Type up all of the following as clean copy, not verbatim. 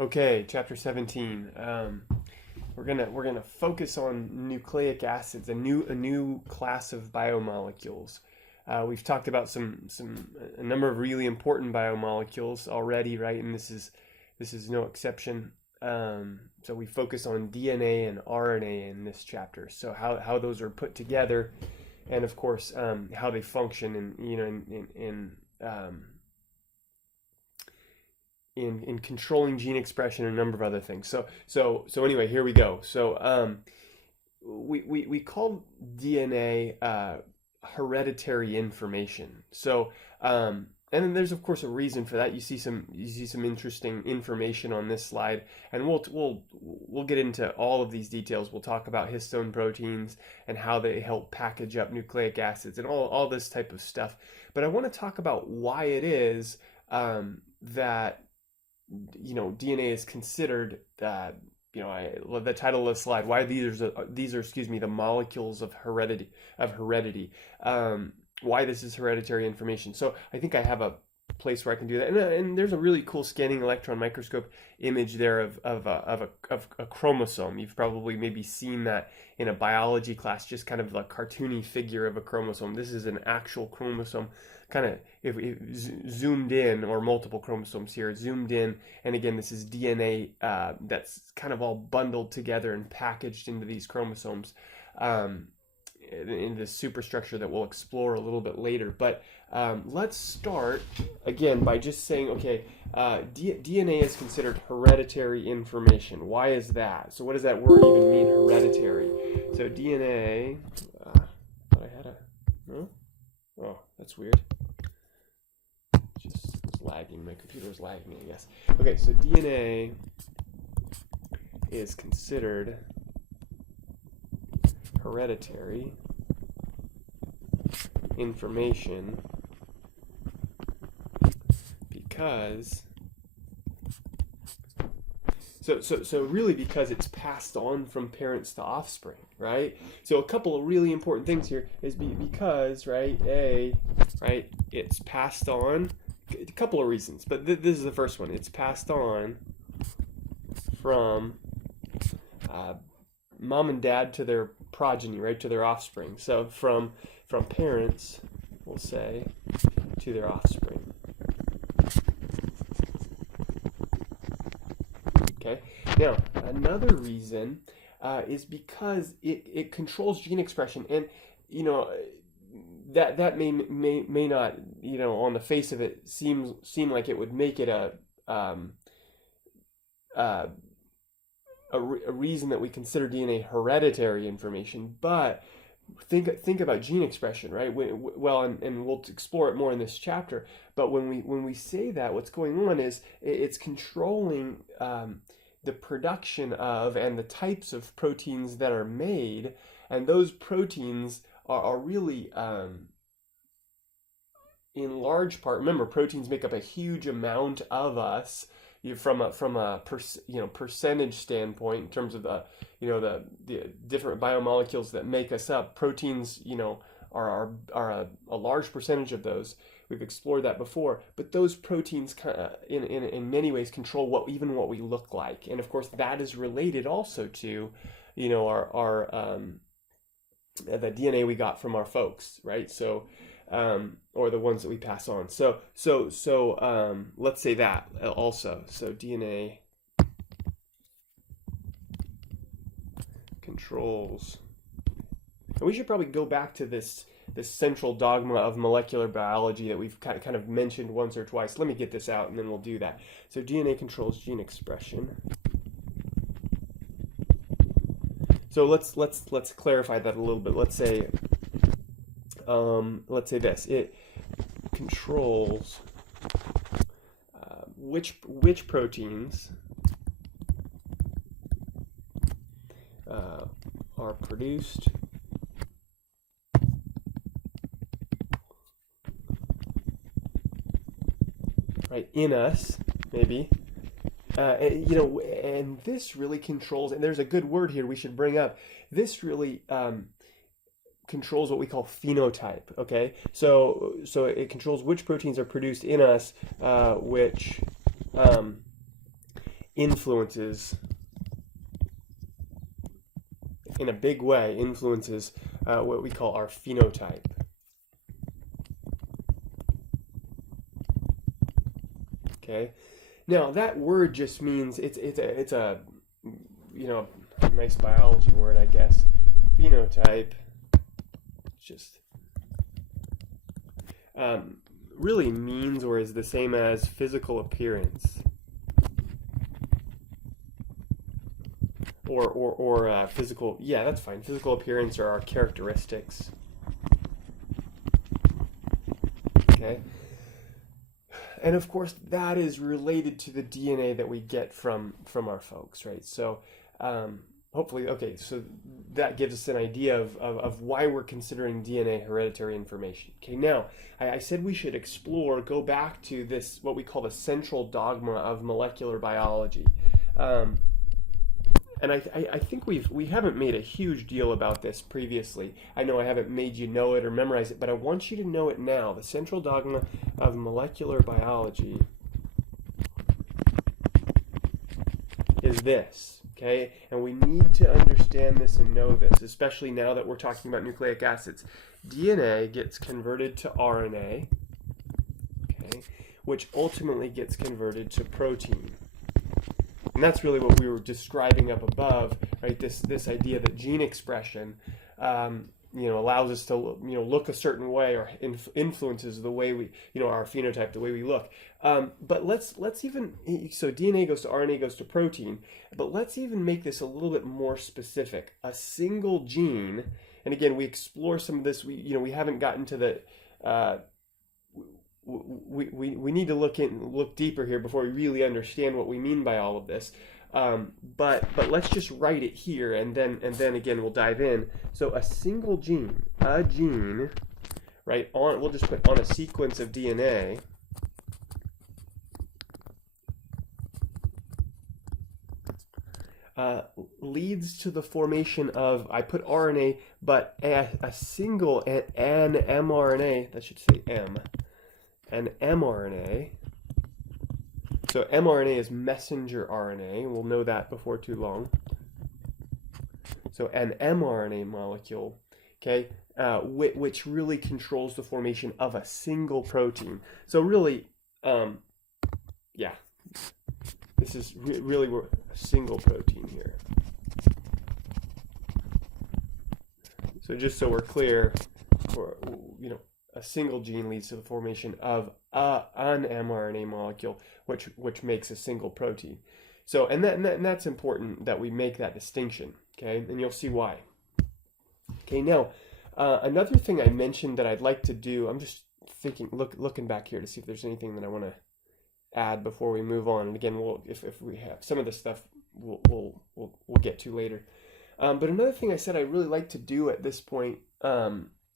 Okay, chapter 17. We're gonna focus on nucleic acids, a new class of biomolecules. We've talked about a number of really important biomolecules already, right? And this is no exception. So we focus on DNA and RNA in this chapter. So how those are put together, and of course how they function, in controlling gene expression and a number of other things. So anyway, here we go. So we call DNA hereditary information. And then there's of course a reason for that. You see some interesting information on this slide, and we'll get into all of these details. We'll talk about histone proteins and how they help package up nucleic acids and all this type of stuff. But I want to talk about why it is that DNA is considered the title of the slide, why these are excuse me, the molecules of heredity, why this is hereditary information. So I think I have a place where I can do that, and there's a really cool scanning electron microscope image there of a chromosome. You've probably maybe seen that in a biology class, just kind of a cartoony figure of a chromosome. This is an actual chromosome, kind of if zoomed in, or multiple chromosomes here zoomed in. And again, this is DNA that's kind of all bundled together and packaged into these chromosomes, in this superstructure that we'll explore a little bit later. But let's start again by just saying, okay, DNA is considered hereditary information. Why is that? So what does that word even mean, hereditary? So DNA, thought I had a, no? Oh, that's weird. Just lagging, my computer's lagging, I guess. Okay, so DNA is considered hereditary information because so really because it's passed on from parents to offspring, right? So a couple of really important things here is because, right, it's passed on. A couple of reasons, but this is the first one. It's passed on from mom and dad to their progeny, right, to their offspring. So from parents, we'll say, to their offspring. Okay. Now, another reason is because it controls gene expression, and that may not, on the face of it, seem like it would make it a reason that we consider DNA hereditary information. But think about gene expression, right? Well, and we'll explore it more in this chapter. But when we say that, what's going on is it's controlling the production of and the types of proteins that are made, and those proteins are really in large part. Remember, proteins make up a huge amount of us. From a percentage standpoint, in terms of the different biomolecules that make us up, proteins are a large percentage of those. We've explored that before, but those proteins in many ways control what we look like, and of course that is related also to our the DNA we got from our folks, right? So or the ones that we pass on. So let's say that also. So DNA controls. And we should probably go back to this central dogma of molecular biology that we've kind of mentioned once or twice. Let me get this out, and then we'll do that. So DNA controls gene expression. So let's clarify that a little bit. Let's say this. It controls which proteins are produced right in us, maybe. And this really controls, and there's a good word here we should bring up. This really controls what we call phenotype. Okay, so it controls which proteins are produced in us, which influences, in a big way, influences what we call our phenotype. Okay, now that word just means it's a you know, nice biology word, I guess. Phenotype just really means or is the same as physical appearance, or physical, yeah, that's fine. Physical appearance or our characteristics. Okay. And of course, that is related to the DNA that we get from our folks, right? So hopefully, okay, so that gives us an idea of why we're considering DNA hereditary information. Okay, now, I said we should explore, go back to this, what we call the central dogma of molecular biology. And I think we haven't made a huge deal about this previously. I know I haven't made you know it or memorize it, but I want you to know it now. The central dogma of molecular biology is this, okay? And we need to understand this and know this, especially now that we're talking about nucleic acids. DNA gets converted to RNA, okay, which ultimately gets converted to protein. And that's really what we were describing up above, right? This idea that gene expression, allows us to, look a certain way or influences the way we, our phenotype, the way we look. But let's even, so DNA goes to RNA, goes to protein, but let's even make this a little bit more specific. A single gene, and again, we explore some of this. We haven't gotten to the. We need to look deeper here before we really understand what we mean by all of this. But let's just write it here, and then again we'll dive in. So a single gene, right? We'll just put on a sequence of DNA. Leads to the formation of, I put RNA, but a single, an mRNA, that should say M. An mRNA. So mRNA is messenger RNA. We'll know that before too long. So an mRNA molecule, okay, which really controls the formation of a single protein. So really, yeah, this is really a single protein here. So just so we're clear, a single gene leads to the formation of an mRNA molecule, which makes a single protein. So, and that's important that we make that distinction, okay? And you'll see why. Okay, now, another thing I mentioned that I'd like to do, I'm just thinking, looking back here to see if there's anything that I want to add before we move on. And again, if we have some of this stuff, we'll get to later. But another thing I said I'd really like to do at this point,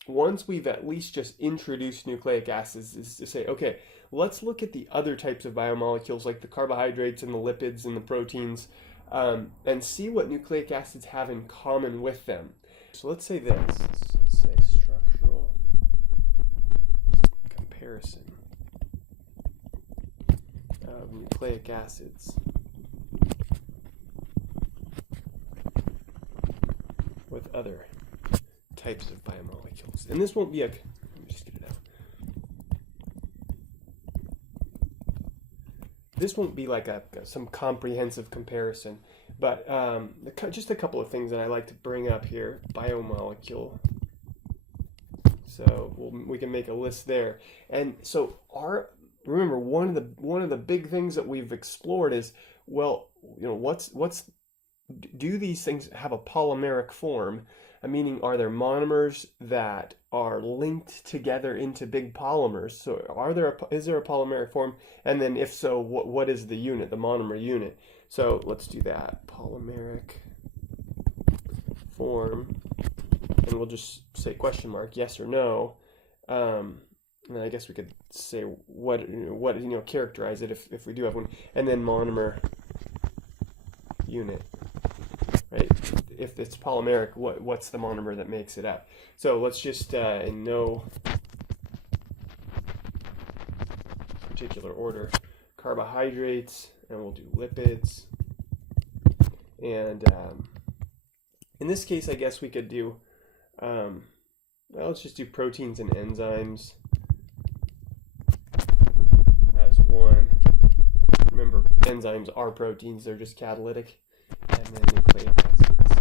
once we've at least just introduced nucleic acids, is to say, okay, let's look at the other types of biomolecules like the carbohydrates and the lipids and the proteins, and see what nucleic acids have in common with them. So let's say this, let's say structural comparison of nucleic acids with other types of biomolecules. And this won't be let me just get it out. This won't be like some comprehensive comparison, but just a couple of things that I like to bring up here. Biomolecule. So we can make a list there. And so remember, one of the big things that we've explored is, well, do these things have a polymeric form? Meaning, are there monomers that are linked together into big polymers? So is there a polymeric form? And then if so, what is the unit, the monomer unit? So let's do that. Polymeric form. And we'll just say question mark, yes or no. And I guess we could say what characterize it if we do have one. And then monomer unit. Right? If it's polymeric, what's the monomer that makes it up? So let's just, in no particular order, carbohydrates, and we'll do lipids. And in this case, I guess we could do, well, let's just do proteins and enzymes as one. Remember, enzymes are proteins, they're just catalytic. And then nucleic acids.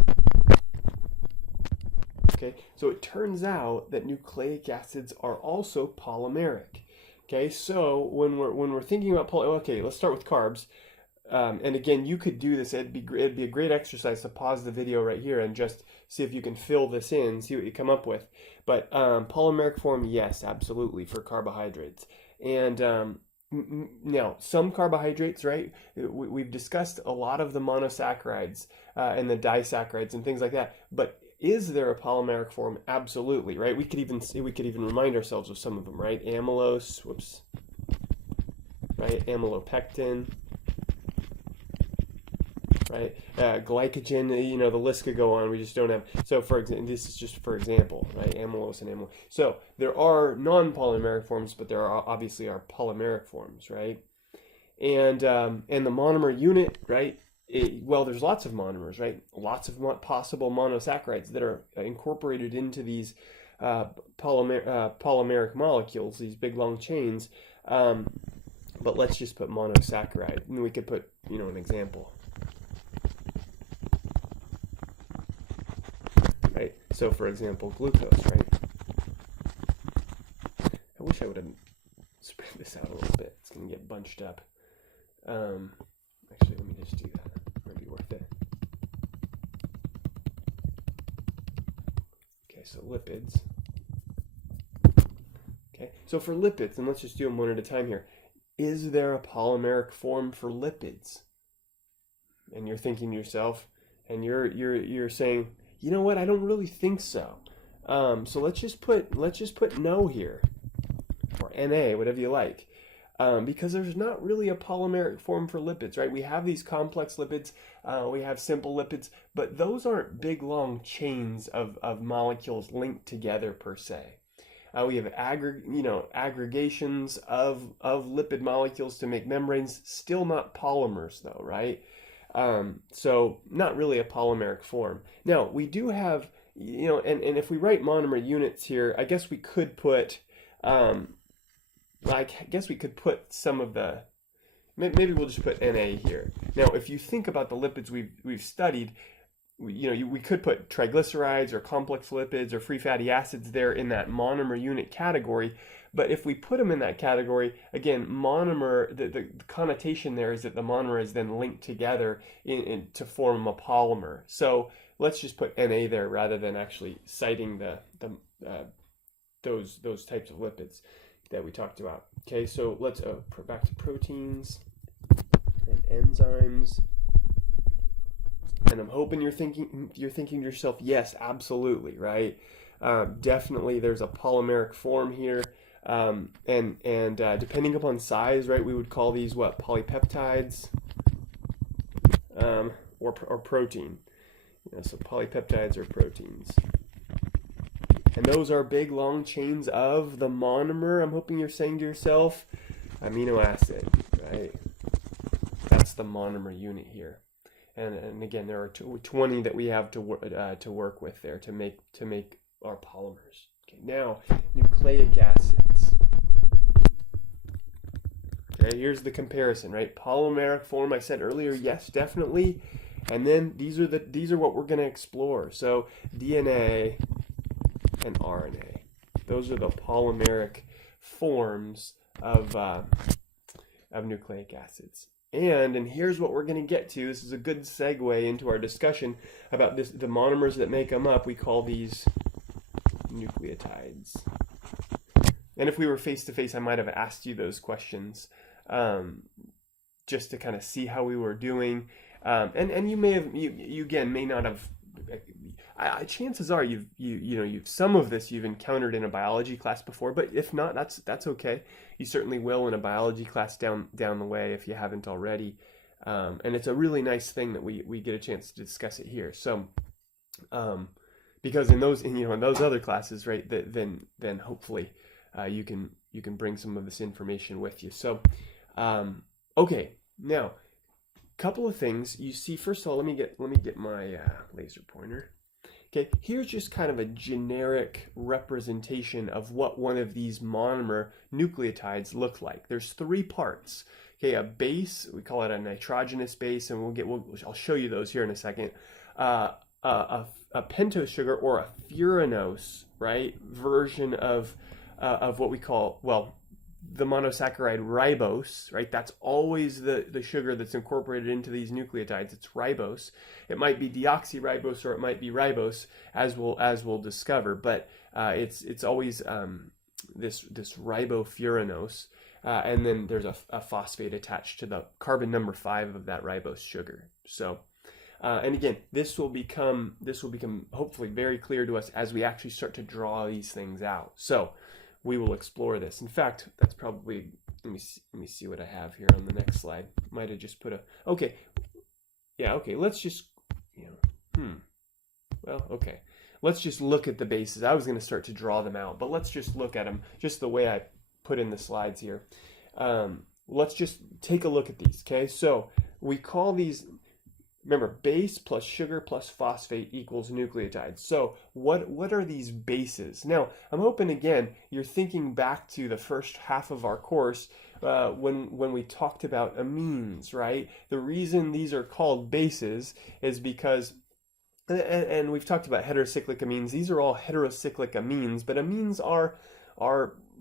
Okay, so it turns out that nucleic acids are also polymeric. Okay, so when we're thinking about okay, let's start with carbs. And again, you could do this. It'd be a great exercise to pause the video right here and just see if you can fill this in, see what you come up with. But polymeric form, yes, absolutely, for carbohydrates. And now, some carbohydrates, right? We've discussed a lot of the monosaccharides and the disaccharides and things like that. But is there a polymeric form? Absolutely, right? We could even remind ourselves of some of them, right? Amylose, whoops, right? Amylopectin. Right, glycogen, you know, the list could go on. We just don't have. So, for example, this is just for example, right? Amylose and amylose. So there are non-polymeric forms, but there are obviously polymeric forms, right? And the monomer unit, right? Well, there's lots of monomers, right? Lots of possible monosaccharides that are incorporated into these polymeric molecules, these big long chains. But let's just put monosaccharide, and we could put, you know, an example. Right? So, for example, glucose, right? I wish I would have spread this out a little bit. It's going to get bunched up. Actually, let me just do that. It might be worth it. Okay, so lipids. Okay, so for lipids, and let's just do them one at a time here. Is there a polymeric form for lipids? And you're thinking to yourself, and you're saying, you know what? I don't really think so. So let's just put no here, or Na, whatever you like, because there's not really a polymeric form for lipids, right? We have these complex lipids, we have simple lipids, but those aren't big long chains of molecules linked together per se. We have aggregations of lipid molecules to make membranes, still not polymers though, right? So not really a polymeric form. Now we do have, you know, and if we write monomer units here, I guess we could put, some of the, maybe we'll just put Na here. Now, if you think about the lipids we've studied, we could put triglycerides or complex lipids or free fatty acids there in that monomer unit category. But if we put them in that category, again, monomer, the connotation there is that the monomer is then linked together to form a polymer. So let's just put Na there rather than actually citing those types of lipids that we talked about. Okay, so let's back to proteins and enzymes. And I'm hoping you're thinking to yourself, yes, absolutely, right? Definitely, there's a polymeric form here. And depending upon size, right, we would call these what? Polypeptides, or protein. So polypeptides are proteins. And those are big long chains of the monomer. I'm hoping you're saying to yourself, amino acid, right? That's the monomer unit here. And again, there are 20 that we have to work with there to make our polymers. Okay, now nucleic acids. Okay, here's the comparison, right? Polymeric form, I said earlier, yes, definitely. And then these are what we're going to explore. So DNA and RNA. Those are the polymeric forms of nucleic acids. And here's what we're going to get to. This is a good segue into our discussion about the monomers that make them up. We call these nucleotides. And if we were face to face, I might have asked you those questions just to kind of see how we were doing. And you may not have. Chances are you've some of this you've encountered in a biology class before, but if not, that's okay. You certainly will in a biology class down the way if you haven't already. And it's a really nice thing that we get a chance to discuss it here. So, because in those other classes, right, then hopefully you can bring some of this information with you. So, okay, now couple of things you see. First of all, let me get my laser pointer. Okay, here's just kind of a generic representation of what one of these monomer nucleotides look like. There's 3 parts. Okay, a base, we call it a nitrogenous base, and I'll show you those here in a second. A pentose sugar, or a furanose, right, version of what we call, well, the monosaccharide ribose, right? That's always the sugar that's incorporated into these nucleotides. It's ribose. It might be deoxyribose or it might be ribose, as we'll discover. But it's always this ribofuranose, and then there's a phosphate attached to the carbon number 5 of that ribose sugar. So, and again, this will become hopefully very clear to us as we actually start to draw these things out. So we will explore this. In fact, that's probably, let me see what I have here on the next slide. Might have just put a, okay. Yeah, okay, let's just, well, okay. Let's just look at the bases. I was going to start to draw them out, but let's just look at them just the way I put in the slides here. Let's just take a look at these, okay? So we call these, remember, base plus sugar plus phosphate equals nucleotides. So what are these bases? Now, I'm hoping, again, you're thinking back to the first half of our course when we talked about amines, right? The reason these are called bases is because, and we've talked about heterocyclic amines. These are all heterocyclic amines, but amines are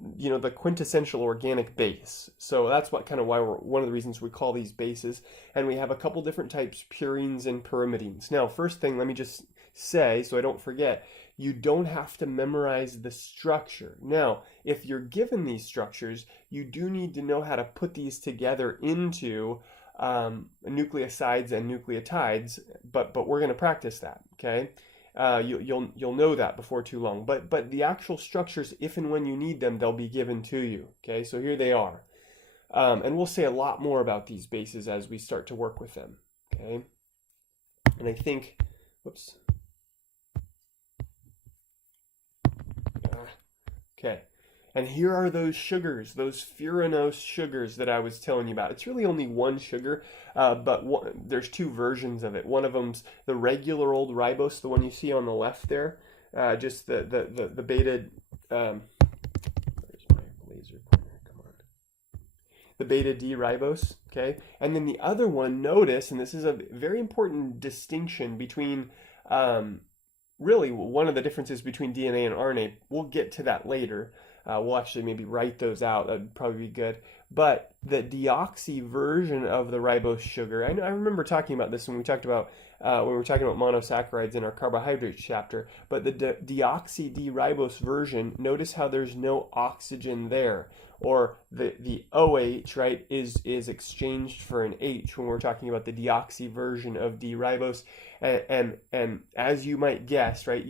the quintessential organic base. So that's why one of the reasons we call these bases. And we have a couple different types, purines and pyrimidines. Now, first thing, let me just say, so I don't forget, you don't have to memorize the structure. Now, if you're given these structures, you do need to know how to put these together into nucleosides and nucleotides, but we're going to practice that, okay? You'll know that before too long, but the actual structures, if and when you need them, they'll be given to you. Okay, so here they are, and we'll say a lot more about these bases as we start to work with them. Okay, and I think, whoops, okay. And here are those sugars, those furanose sugars that I was telling you about. It's really only one sugar, but there's 2 versions of it. One of them's the regular old ribose, the one you see on the left there, just the beta. Where's my laser pointer? Come on. The beta D ribose. Okay, and then the other one. Notice, and this is a very important distinction between. Really, one of the differences between DNA and RNA. We'll get to that later. We'll actually maybe write those out. That'd probably be good. But the deoxy version of the ribose sugar, I remember talking about this when we talked about when we were talking about monosaccharides in our carbohydrates chapter. But the deoxy D-ribose version, notice how there's no oxygen there, or the OH, right, is exchanged for an H when we're talking about the deoxy version of D-ribose. And as you might guess, right,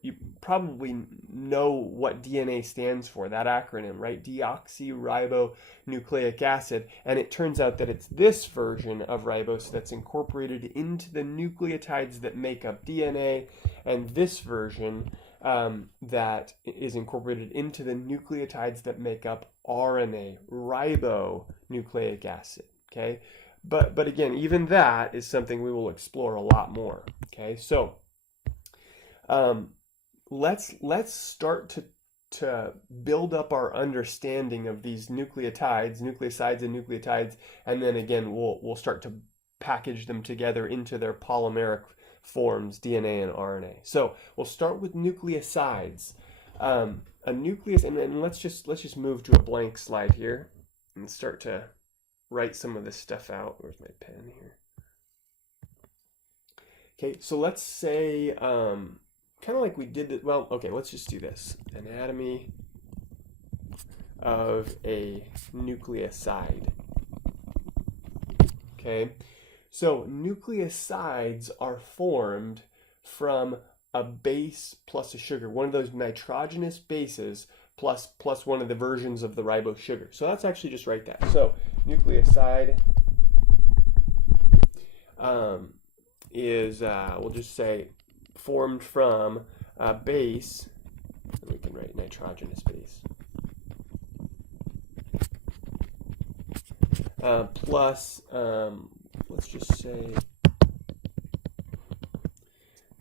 you probably know what DNA stands for, that acronym, right? Deoxyribonucleic acid. And it turns out that it's this version of ribose that's incorporated into the nucleotides that make up DNA, and this version that is incorporated into the nucleotides that make up RNA, ribonucleic acid, okay? But again, even that is something we will explore a lot more, okay? So, let's start to build up our understanding of these nucleosides and nucleotides, and then again we'll start to package them together into their polymeric forms, DNA and RNA. So we'll start with nucleosides. A nucleus, and let's just move to a blank slide here and start to write some of this stuff out. Where's my pen here? Okay, so let's say kind of like we did it. Well, okay, let's just do this. Anatomy of a nucleoside. Okay, so nucleosides are formed from a base plus a sugar, one of those nitrogenous bases plus one of the versions of the ribose sugar. So let's actually just write that. So nucleoside is, we'll just say, formed from a base, and we can write nitrogenous base, plus, let's let's just say,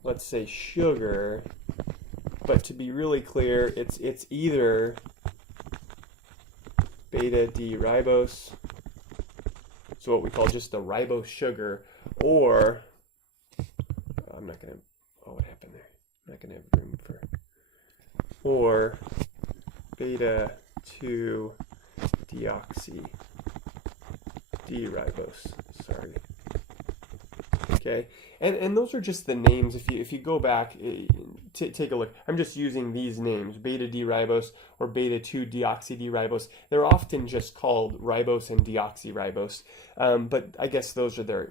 let's say sugar, but to be really clear, it's either beta D ribose, so what we call just the ribose sugar, or I'm not gonna, oh, what happened there? I'm not gonna have room for, or beta 2 deoxy D ribose, sorry. Okay, and those are just the names. If you go back, take a look. I'm just using these names, beta D ribose or beta 2 deoxy D ribose. They're often just called ribose and deoxy ribose, but I guess those are their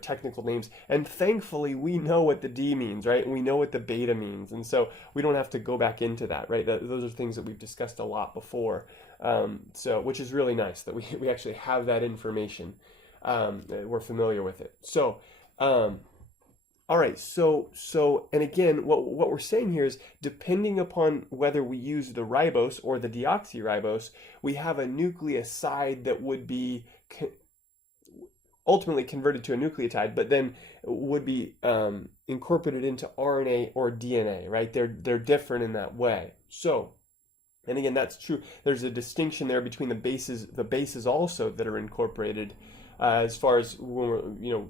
technical names. And thankfully, we know what the D means, right? We know what the beta means, and so we don't have to go back into that, right? Those are things that we've discussed a lot before, so which is really nice that we actually have that information. We're familiar with it. So. All right, so and again, what we're saying here is, depending upon whether we use the ribose or the deoxyribose, we have a nucleoside that would be ultimately converted to a nucleotide, but then would be incorporated into RNA or DNA, right? They're different in that way. So, and again, that's true. There's a distinction there between the bases also that are incorporated, as far as when we're,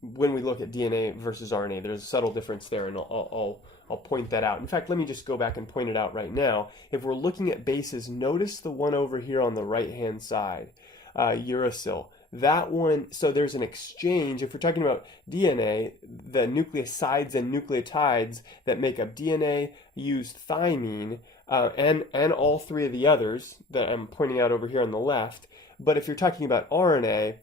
when we look at DNA versus RNA, there's a subtle difference there, and I'll point that out. In fact, let me just go back and point it out right now. If we're looking at bases, notice the one over here on the right-hand side, uracil. That one, so there's an exchange. If we're talking about DNA, the nucleosides and nucleotides that make up DNA use thymine, and all three of the others that I'm pointing out over here on the left. But if you're talking about RNA,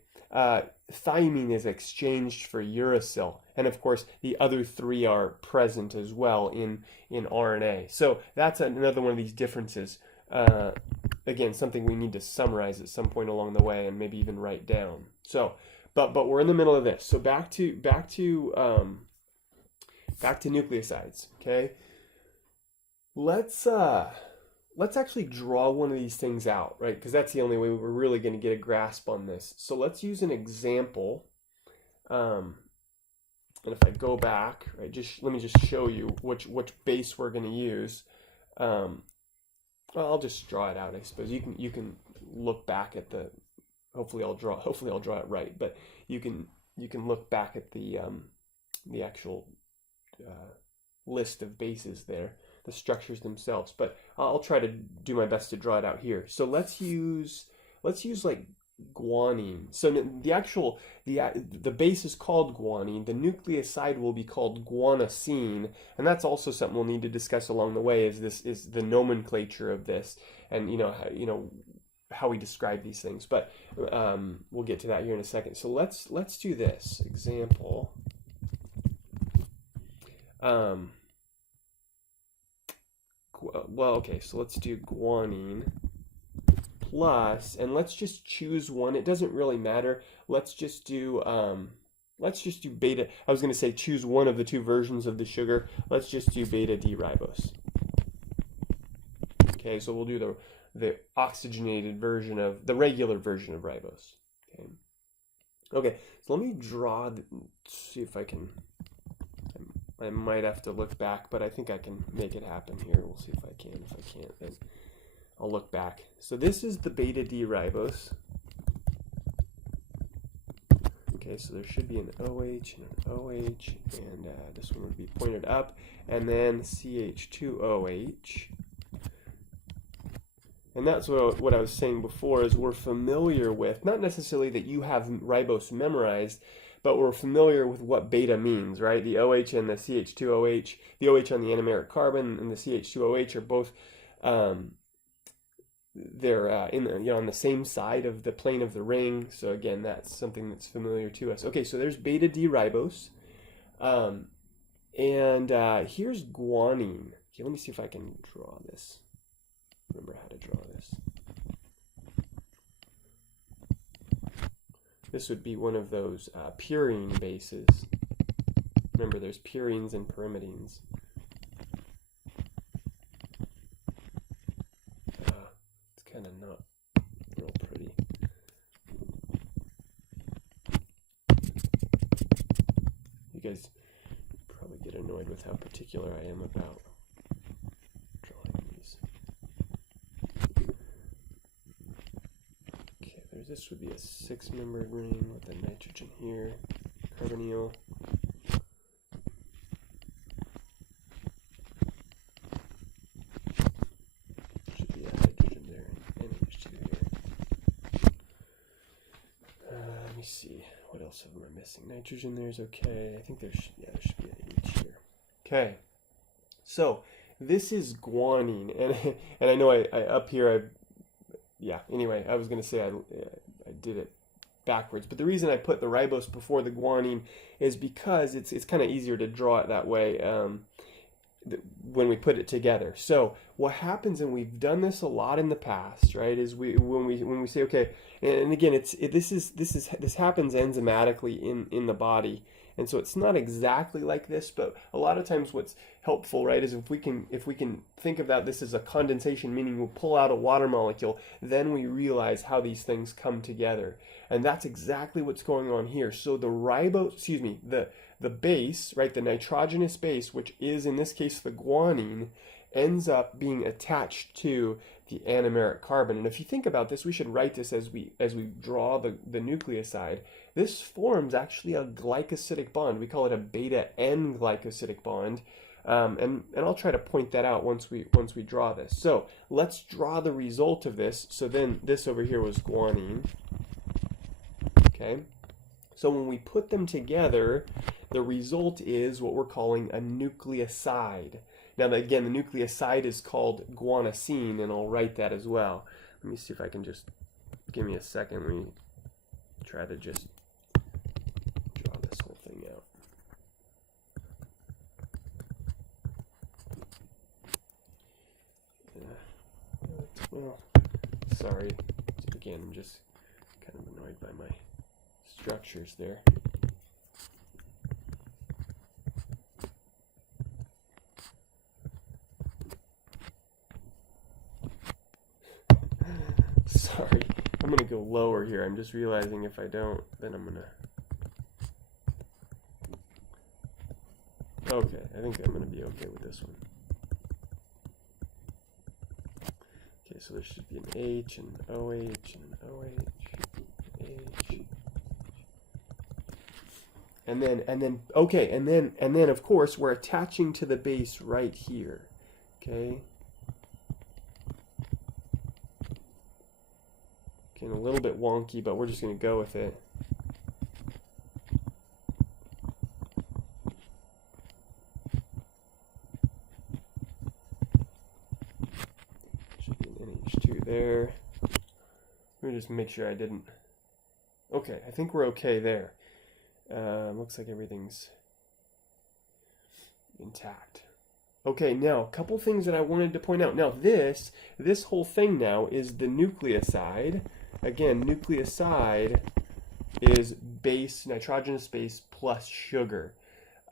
thymine is exchanged for uracil, and of course the other three are present as well in RNA. So that's another one of these differences. Again, something we need to summarize at some point along the way, and maybe even write down. So, but we're in the middle of this. So back to nucleosides. Okay, let's actually draw one of these things out, right? Because that's the only way we're really going to get a grasp on this. So let's use an example. And if I go back, right, let me just show you which base we're going to use. Well, I'll just draw it out, I suppose. You can look back at the. Hopefully I'll draw it right. But you can look back at the actual list of bases there, the structures themselves, but I'll try to do my best to draw it out here. So let's use like guanine. So the base is called guanine. The nucleoside will be called guanosine, and that's also something we'll need to discuss along the way. Is the nomenclature of this, and how we describe these things. But we'll get to that here in a second. So let's do this example. Well, okay, so let's do guanine plus, and let's just choose one. It doesn't really matter. Let's just do beta. I was going to say choose one of the two versions of the sugar. Let's just do beta D ribose. Okay, so we'll do the oxygenated version of the regular version of ribose. Okay, so let me draw. See if I can. I might have to look back, but I think I can make it happen here. We'll see if I can. If I can't, then I'll look back. So this is the beta D ribose. Okay, so there should be an OH and an OH, and this one would be pointed up, and then CH2OH. And that's what I was saying before, is we're familiar with, not necessarily that you have ribose memorized, but we're familiar with what beta means, right? The OH and the CH2OH, the OH on the anomeric carbon and the CH2OH are both, they're on the same side of the plane of the ring. So again, that's something that's familiar to us. Okay, so there's beta D ribose, and here's guanine. Okay, let me see if I can draw this. Remember how to draw this. This would be one of those purine bases. Remember, there's purines and pyrimidines. It's kind of not real pretty. annoyed with how particular I am about drawing these. Okay, this would be a 6-membered ring with a nitrogen here, carbonyl. Should be a hydrogen there and NH2 here. Let me see. What else am I missing? Nitrogen there's okay. I think there should be an H here. Okay. So this is guanine, and I know I up here anyway, I was going to say I did it backwards, but the reason I put the ribose before the guanine is because it's kind of easier to draw it that way when we put it together. So what happens, and we've done this a lot in the past, right, is when we say, okay, and again, this happens enzymatically in the body. And so it's not exactly like this, but a lot of times what's helpful, right, is if we can think of that this is a condensation, meaning we'll pull out a water molecule, then we realize how these things come together. And that's exactly what's going on here. So the the base, right, the nitrogenous base, which is in this case the guanine, ends up being attached to the anomeric carbon. And if you think about this, we should write this as we draw the nucleoside. This forms actually a glycosidic bond. We call it a beta N glycosidic bond. And I'll try to point that out once we draw this. So let's draw the result of this. So then this over here was guanine. Okay. So when we put them together, the result is what we're calling a nucleoside. Now, again, the nucleoside is called guanosine, and I'll write that as well. Let me see if I can just, give me a second. We try to just draw this whole thing out. Well, sorry. Again, I'm just kind of annoyed by my structures there. Sorry, I'm going to go lower here. I'm just realizing if I don't, then I'm going to... Okay, I think I'm going to be okay with this one. Okay, so there should be an H and an OH and an OH, H. And then of course we're attaching to the base right here. Okay. Getting a little bit wonky, but we're just going to go with it. Should be an NH2 there. Let me just make sure I didn't. Okay, I think we're okay there. Looks like everything's intact. Okay, now a couple things that I wanted to point out. Now this whole thing now is the nucleoside. Again, nucleoside is base, nitrogenous base plus sugar,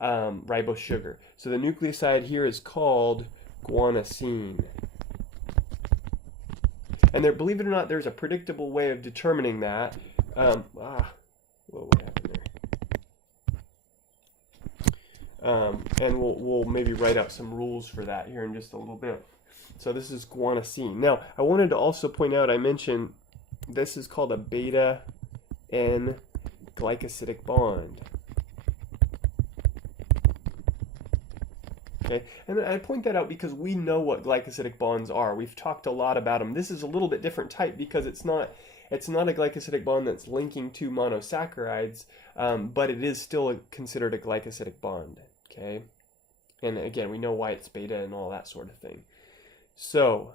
ribose sugar. So the nucleoside here is called guanosine. And there, believe it or not, there's a predictable way of determining that. Whoa, what happened there? And we'll maybe write out some rules for that here in just a little bit. So this is guanosine. Now, I wanted to also point out, I mentioned this is called a beta N glycosidic bond. Okay, and I point that out because we know what glycosidic bonds are. We've talked a lot about them. This is a little bit different type because it's not a glycosidic bond that's linking two monosaccharides, but it is still considered a glycosidic bond. Okay, and again, we know why it's beta and all that sort of thing. So,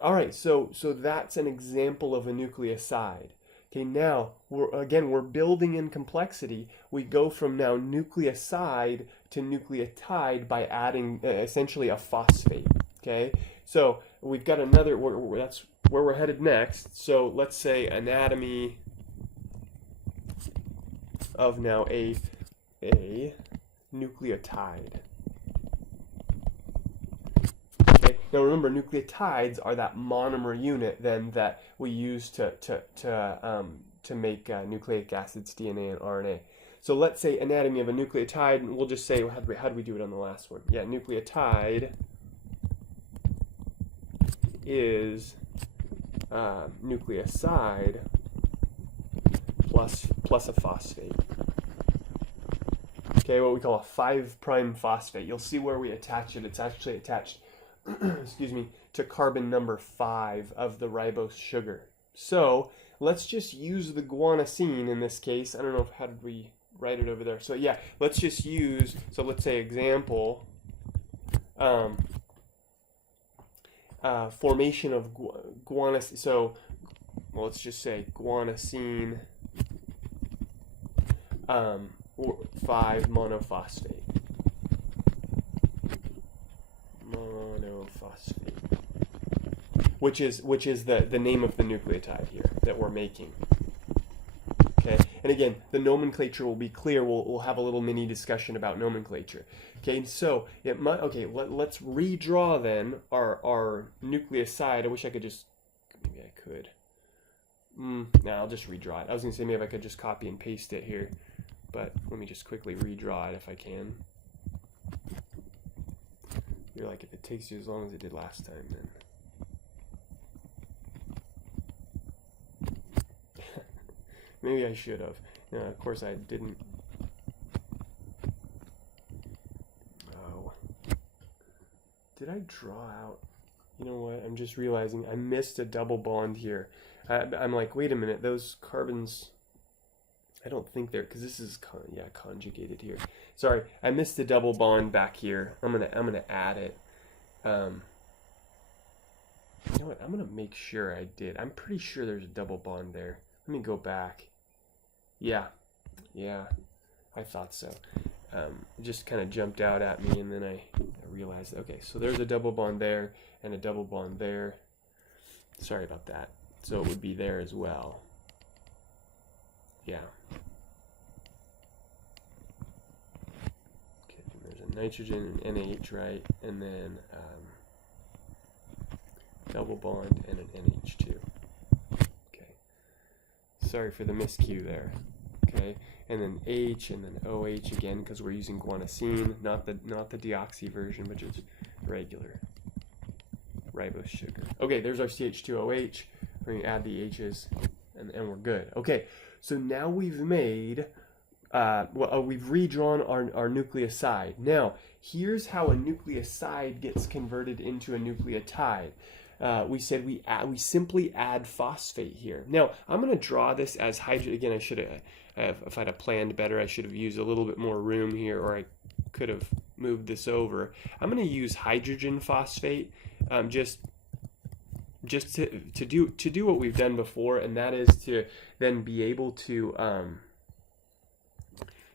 all right, so that's an example of a nucleoside. Okay, now we're building in complexity. We go from now nucleoside to nucleotide by adding essentially a phosphate. Okay, so we've got another. That's where we're headed next. So let's say anatomy of now a nucleotide. Okay. Now remember, nucleotides are that monomer unit then that we use to make nucleic acids, DNA, and RNA. So let's say anatomy of a nucleotide, and we'll just say, how do we do it on the last one? Yeah, nucleotide is nucleoside plus a phosphate. Okay, what we call a 5' phosphate. You'll see where we attach it. It's actually attached, excuse me, to carbon number 5 of the ribose sugar. So let's just use the guanosine in this case. I don't know how did we write it over there. So yeah, let's just use, so let's say example, formation of guanosine. So well, let's just say guanosine 5 monophosphate. Which is the name of the nucleotide here that we're making. Okay, and again, the nomenclature will be clear. We'll have a little mini discussion about nomenclature. Okay, so it might. Okay, let's redraw then our nucleoside. I wish I could just. Maybe I could. No, I'll just redraw it. I was gonna say maybe I could just copy and paste it here, but let me just quickly redraw it if I can. You're like, if it takes you as long as it did last time, then. Maybe I should have. No, of course I didn't. Oh. Did I draw out? You know what? I'm just realizing I missed a double bond here. I'm like, wait a minute, those carbons, I don't think they're, because this is, conjugated here. Sorry, I missed the double bond back here. I'm gonna add it. You know what? I'm gonna make sure I did. I'm pretty sure there's a double bond there. Let me go back. Yeah, I thought so. It just kind of jumped out at me, and then I realized, okay, so there's a double bond there and a double bond there. Sorry about that. So it would be there as well. Yeah. Okay, there's a nitrogen and NH, right? And then double bond and an NH2. Okay. Sorry for the miscue there. Okay. And then H and then OH again, because we're using guanosine, not the deoxy version, but just regular ribose sugar. Okay, there's our CH2OH. We're going to add the H's, and we're good. Okay, so now we've made, we've redrawn our nucleoside. Now, here's how a nucleoside gets converted into a nucleotide. We said we simply add phosphate here. Now, I'm going to draw this as hydrogen. Again, I should have, if I'd have planned better, I should have used a little bit more room here, or I could have moved this over. I'm going to use hydrogen phosphate, just to do what we've done before, and that is to then be able to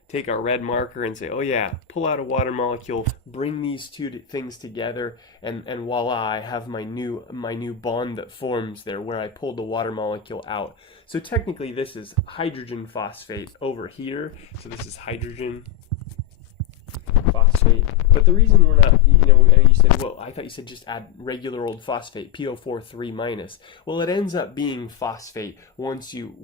take our red marker and say, oh yeah, pull out a water molecule, bring these two things together, and voila, I have my new bond that forms there where I pulled the water molecule out. So technically this is hydrogen phosphate over here. So this is hydrogen phosphate. But the reason we're not, and you said, well, I thought you said just add regular old phosphate, PO4 3-. Well, it ends up being phosphate once you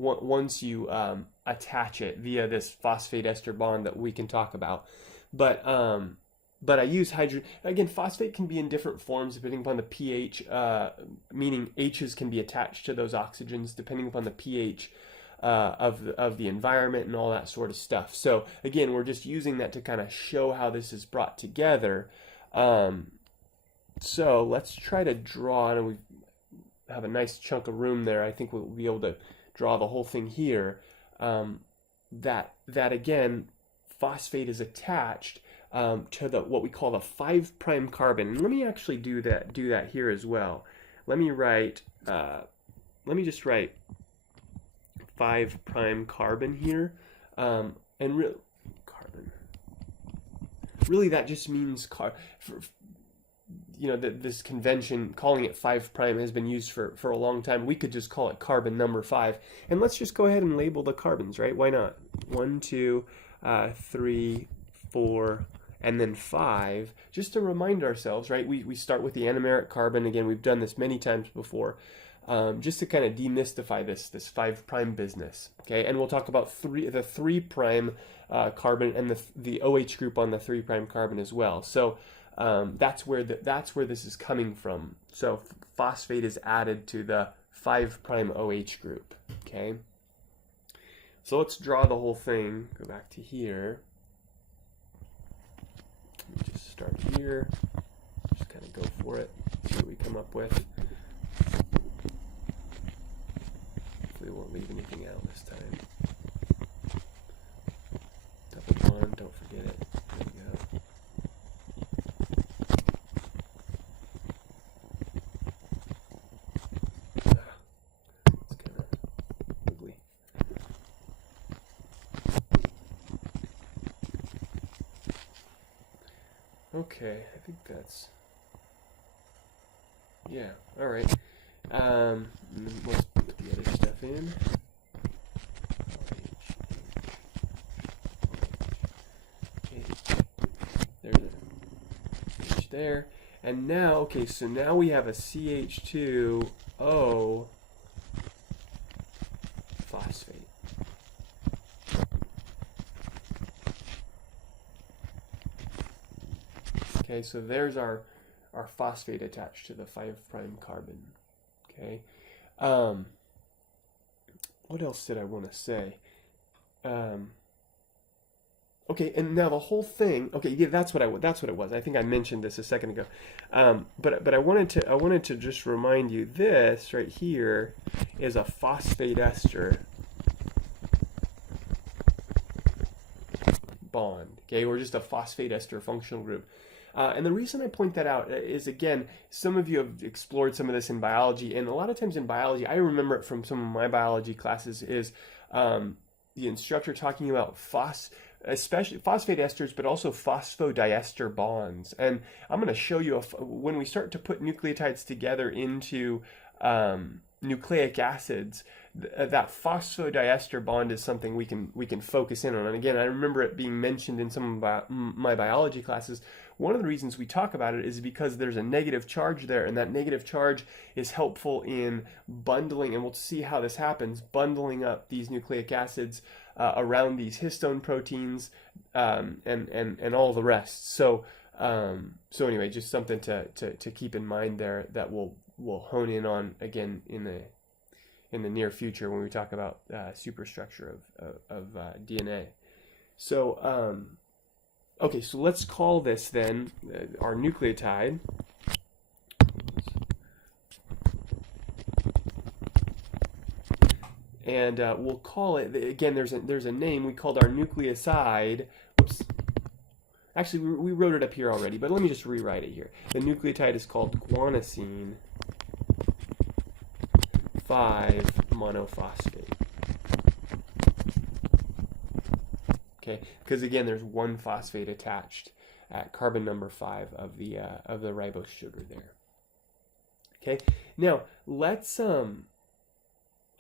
attach it via this phosphate ester bond that we can talk about. But I use hydrogen. Again, phosphate can be in different forms depending upon the pH, meaning H's can be attached to those oxygens depending upon the pH of the environment and all that sort of stuff. So again, we're just using that to kind of show how this is brought together. So let's try to draw, and we have a nice chunk of room there. I think we'll be able to draw the whole thing here. That again, phosphate is attached to what we call the 5' carbon. And let me actually do that here as well. Let me just write 5' carbon here, and carbon. Really, that just means this convention calling it 5' has been used for a long time. We could just call it carbon number 5, and let's just go ahead and label the carbons, right? Why not? 1, 2, 3, 4, and then 5, just to remind ourselves, right? We start with the anomeric carbon. Again, we've done this many times before. just to kind of demystify this 5' business. Okay, and we'll talk about the 3' carbon and the OH group on the 3' carbon as well. So that's where this is coming from. So phosphate is added to the 5' OH group. Okay, so let's draw the whole thing. Go back to here. Let me just start here. Just kind of go for it. See what we come up with. We won't leave anything out this time. Double bond, don't forget it. There we go. It's kind of ugly. Okay, I think that's, yeah, all right. Let's put the other stuff in. There's a H there. And now, okay, so now we have a CH2O phosphate. Okay, so there's our phosphate attached to the 5' carbon. Okay. What else did I want to say? Okay, and now the whole thing. Okay, yeah, that's what it was. I think I mentioned this a second ago. But I wanted to just remind you, this right here is a phosphate ester bond. Okay, or just a phosphate ester functional group. And the reason I point that out is, again, some of you have explored some of this in biology, and a lot of times in biology, I remember it from some of my biology classes, is the instructor talking about especially phosphate esters, but also phosphodiester bonds. And I'm going to show you when we start to put nucleotides together into nucleic acids, that phosphodiester bond is something we can focus in on. And again, I remember it being mentioned in some of my biology classes. One of the reasons we talk about it is because there's a negative charge there, and that negative charge is helpful in bundling, and we'll see how this happens, bundling up these nucleic acids around these histone proteins and all the rest. So anyway, just something to keep in mind there that we'll hone in on again in the near future when we talk about superstructure of DNA. So okay, so let's call this then our nucleotide. And we'll call it, again, there's a name. We called our nucleoside. Whoops. Actually, we wrote it up here already, but let me just rewrite it here. The nucleotide is called guanosine 5-monophosphate. Okay, because again, there's one phosphate attached at carbon number 5 of the ribose sugar there. Okay, now let's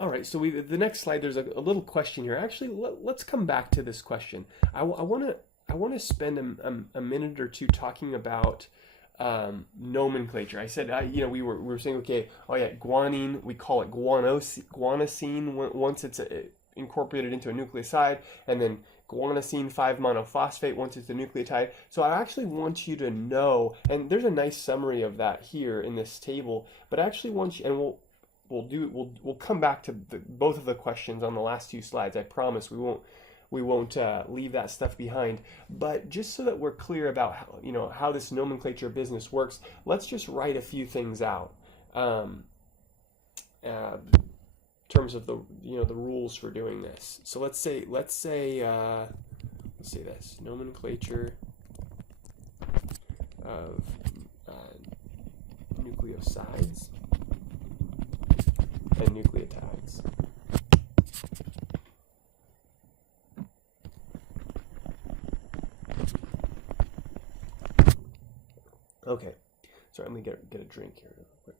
all right, so the next slide, there's a little question here. Actually, let's come back to this question. I want to spend a minute or two talking about nomenclature. I said, you know, we were saying, okay, oh yeah, guanine, we call it guanosine once it's incorporated into a nucleoside, and then guanosine 5-monophosphate once it's a nucleotide. So I actually want you to know, and there's a nice summary of that here in this table, but I actually want you, and we'll come back to both of the questions on the last 2 slides. I promise we won't leave that stuff behind. But just so that we're clear about how this nomenclature business works, let's just write a few things out in terms of the rules for doing this. So let's say this nomenclature of nucleosides and nucleotides. Okay, sorry, I'm gonna get a drink here real quick.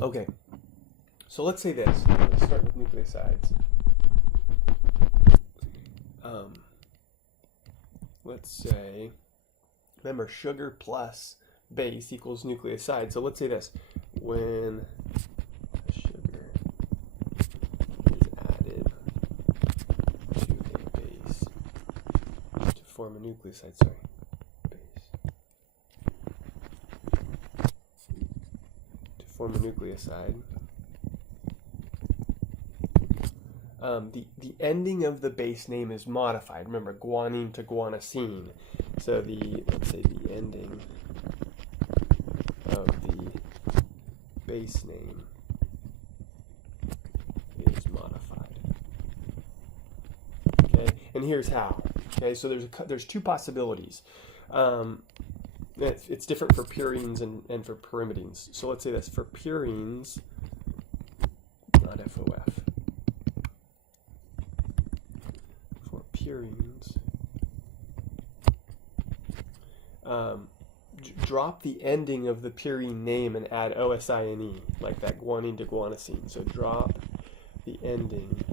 Okay, so let's say this. Let's start with nucleosides. Let's say, remember, sugar plus base equals nucleoside. So let's say this: when sugar is added to a base to form a nucleoside, form a nucleoside. The ending of the base name is modified. Remember, guanine to guanosine. So let's say the ending of the base name is modified. Okay, and here's how. Okay, so there's two possibilities. It's different for purines and for pyrimidines. So let's say this: for purines, not FOF. For purines, drop the ending of the purine name and add OSINE, like that guanine to guanosine. So drop the ending.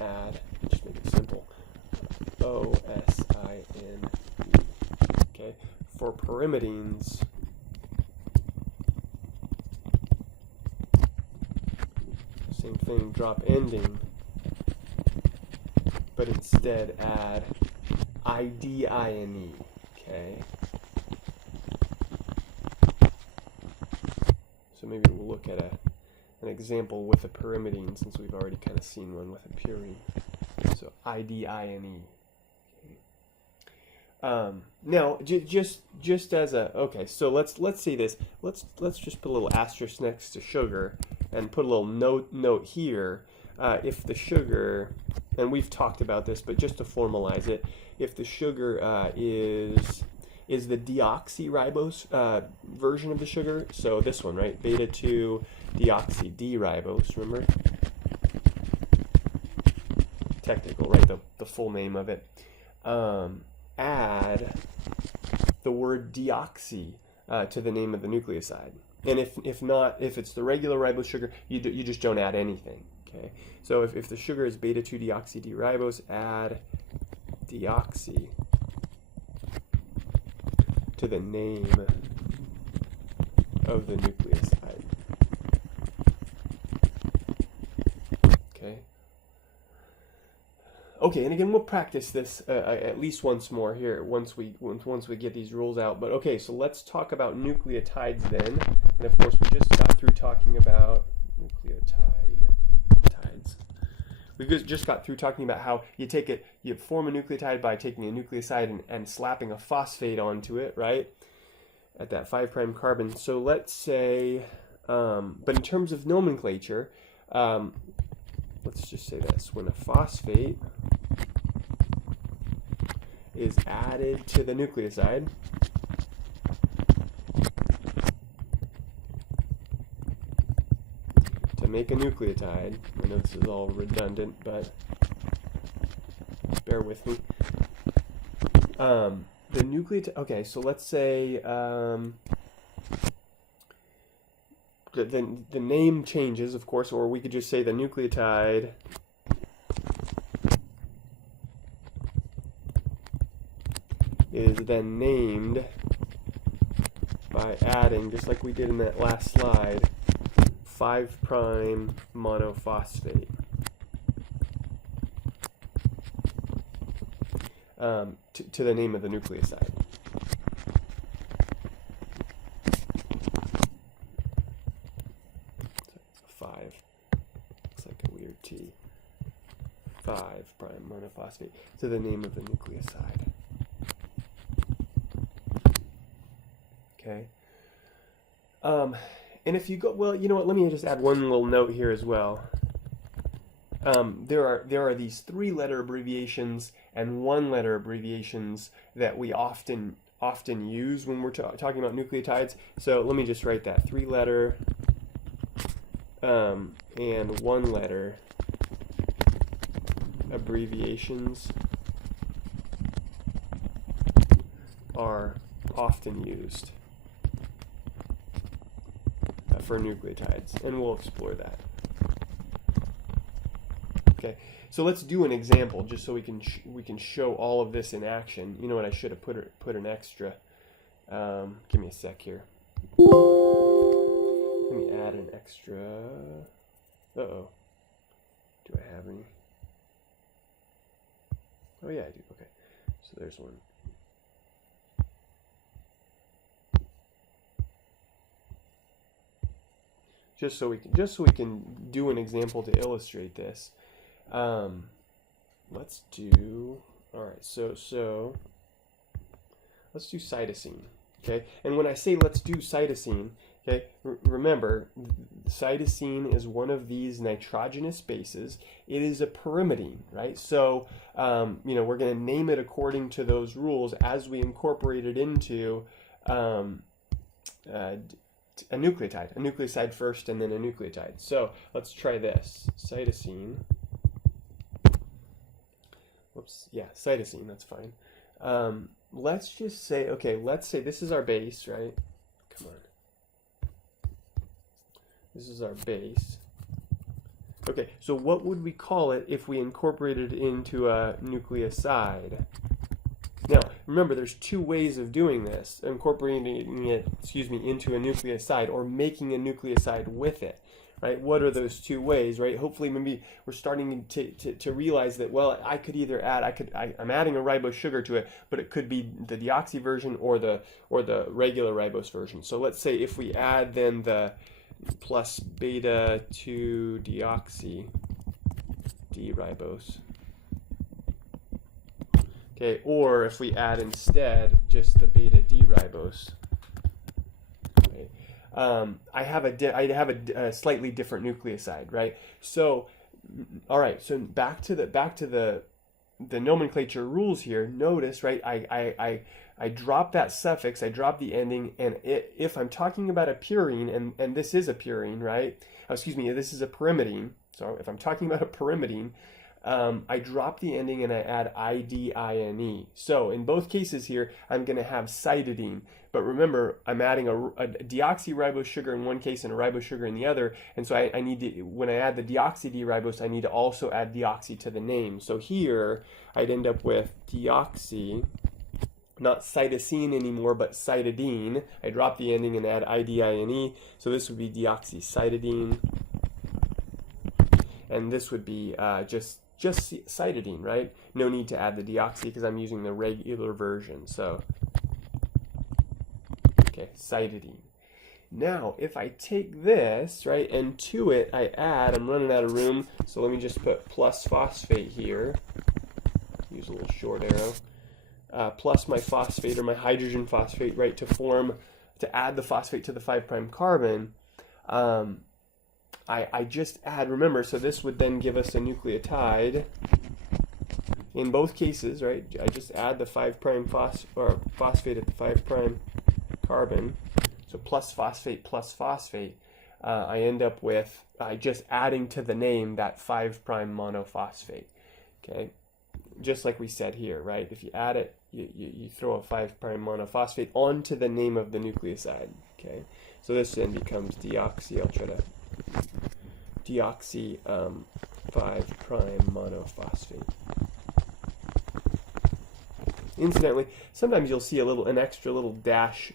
Add. Just make it simple. OSINE. Okay. For pyrimidines, same thing. Drop ending, but instead add IDINE. Okay. So maybe we'll look at an example with a pyrimidine, since we've already kind of seen one with a purine. So IDINE. Now, just as okay, so let's say this. Let's just put a little asterisk next to sugar and put a little note here. If the sugar, and we've talked about this, but just to formalize it, if the sugar is the deoxyribose version of the sugar, so this one, right? Beta-2 deoxy D-ribose, remember? Technical, right? The full name of it. Add the word deoxy to the name of the nucleoside. And if it's the regular ribose sugar, you just don't add anything. Okay. So if the sugar is beta-2 deoxy D-ribose, add deoxy to the name of the nucleoside. Okay. Okay, and again, we'll practice this at least once more here once we get these rules out. But okay, so let's talk about nucleotides then. And of course, we just got through talking about nucleotides. We just got through talking about how you form a nucleotide by taking a nucleoside and slapping a phosphate onto it, right? At that 5' carbon. So let's say, but in terms of nomenclature, let's just say this: when a phosphate is added to the nucleoside, to make a nucleotide, I know this is all redundant, but bear with me. The nucleotide, okay, so let's say the name changes, of course, or we could just say the nucleotide is then named by adding, just like we did in that last slide, 5' monophosphate to the name of the nucleoside. So 5, looks like a weird T. 5' monophosphate to the name of the nucleoside. Okay. And if you go, well, you know what? Let me just add one little note here as well. There are these 3-letter abbreviations and 1-letter abbreviations that we often use when we're talking about nucleotides. So let me just write that: 3-letter and 1-letter abbreviations are often used for nucleotides, and we'll explore that. Okay, so let's do an example just so we can show all of this in action. You know what? I should have put an extra. Give me a sec here. Let me add an extra. Uh-oh. Do I have any? Oh yeah, I do. Okay, so there's one. Just so we can do an example to illustrate this. Let's do. All right, so let's do cytosine. Okay, and when I say let's do cytosine, okay, remember, cytosine is one of these nitrogenous bases. It is a pyrimidine, right? So, you know, we're going to name it according to those rules as we incorporate it into a nucleotide first and then a nucleotide. So let's try this. Cytosine. Whoops, yeah, cytosine, that's fine. Let's just say, okay, let's say this is our base, right? Come on. This is our base. Okay, so what would we call it if we incorporated it into a nucleoside? Now, remember, there's two ways of doing this. Incorporating it, into a nucleoside or making a nucleoside with it, right? What are those two ways, right? Hopefully, maybe we're starting to realize that, well, I could either add, I'm adding a ribose sugar to it, but it could be the deoxy version or the regular ribose version. So let's say if we add then the plus beta 2 deoxy D-ribose. Okay, or if we add instead just the beta D-ribose. Okay. I have a slightly different nucleoside, right? So, all right. So back to the nomenclature rules here. Notice, right? I drop that suffix. I drop the ending, and if I'm talking about a purine, and this is a purine, right? Oh, excuse me. This is a pyrimidine. So if I'm talking about a pyrimidine, I drop the ending and I add idine. So in both cases here, I'm going to have cytidine. But remember, I'm adding a deoxyribose sugar in one case and a ribose sugar in the other. And so I need to, when I add the deoxy D-ribose, I need to also add deoxy to the name. So here, I'd end up with deoxy, not cytosine anymore, but cytidine. I drop the ending and add idine. So this would be deoxycytidine. And this would be just cytidine, right? No need to add the deoxy because I'm using the regular version. So, okay, cytidine. Now, if I take this, right, and to it I add, I'm running out of room, so let me just put plus phosphate here. Use a little short arrow. Plus my phosphate or my hydrogen phosphate, right, to add the phosphate to the 5' carbon. I just add, remember, so this would then give us a nucleotide. In both cases, right, I just add the 5' phosphate at the 5' carbon. So plus phosphate, I end up with just adding to the name that 5' monophosphate. Okay, just like we said here, right? If you add it, you throw a 5' monophosphate onto the name of the nucleoside. Okay, so this then becomes deoxy. I'll try to deoxy 5' monophosphate. Incidentally, sometimes you'll see an extra little dash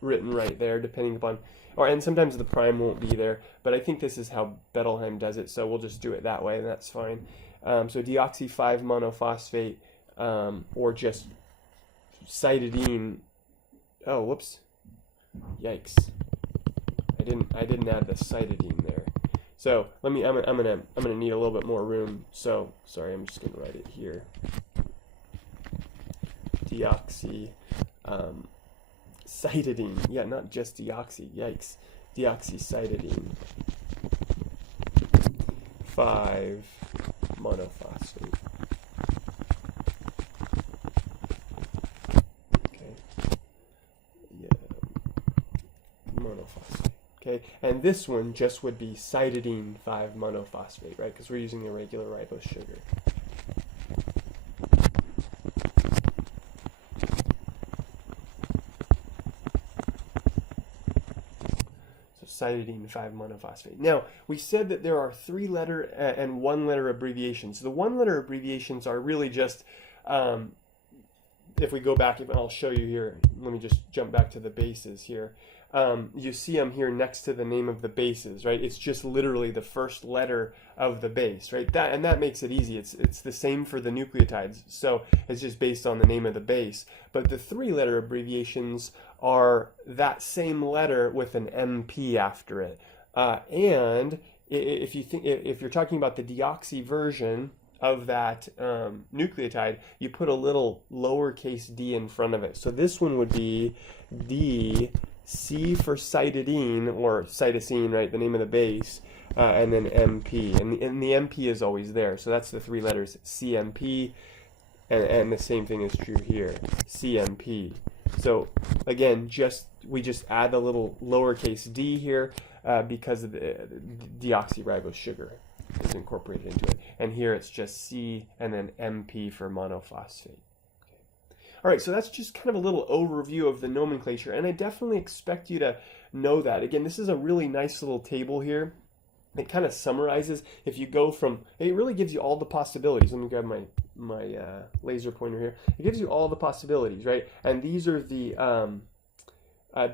written right there, depending upon, and sometimes the prime won't be there, but I think this is how Bettelheim does it, so we'll just do it that way, and that's fine. So deoxy 5 monophosphate, or just cytidine. Oh, whoops! Yikes! I didn't add the cytidine there. So I'm gonna need a little bit more room. So sorry, I'm just gonna write it here. Deoxy cytidine. Yeah, not just deoxy. Yikes. Deoxycytidine 5 monophosphate. Okay. Yeah. Monophosphate. Okay, and this one just would be cytidine 5 monophosphate, right? Because we're using the regular ribose sugar. So cytidine 5-monophosphate. Now, we said that there are 3-letter and 1-letter abbreviations. The 1-letter abbreviations are really just, if we go back, I'll show you here. Let me just jump back to the bases here. You see them here next to the name of the bases, right? It's just literally the first letter of the base, right? That makes it easy. It's the same for the nucleotides, so it's just based on the name of the base. But the 3-letter abbreviations are that same letter with an MP after it. And if you're talking about the deoxy version of that nucleotide, you put a little lowercase d in front of it. So this one would be D. C for cytidine, or cytosine, right, the name of the base, and then MP. And the MP is always there. So that's the 3 letters, CMP, and the same thing is true here, CMP. So again, we just add a little lowercase d here because of the deoxyribose sugar is incorporated into it. And here it's just C and then MP for monophosphate. All right, so that's just kind of a little overview of the nomenclature, and I definitely expect you to know that. Again, this is a really nice little table here. It kind of summarizes, if you go from, it really gives you all the possibilities. Let me grab my laser pointer here. It gives you all the possibilities, right? And these are the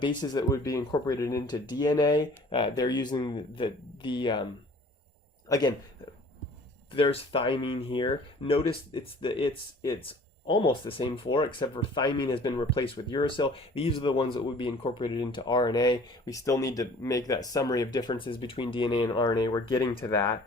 bases that would be incorporated into DNA. They're using again, there's thymine here. Notice it's almost the same floor, except for thymine has been replaced with uracil. These are the ones that would be incorporated into RNA. We still need to make that summary of differences between DNA and RNA. We're getting to that.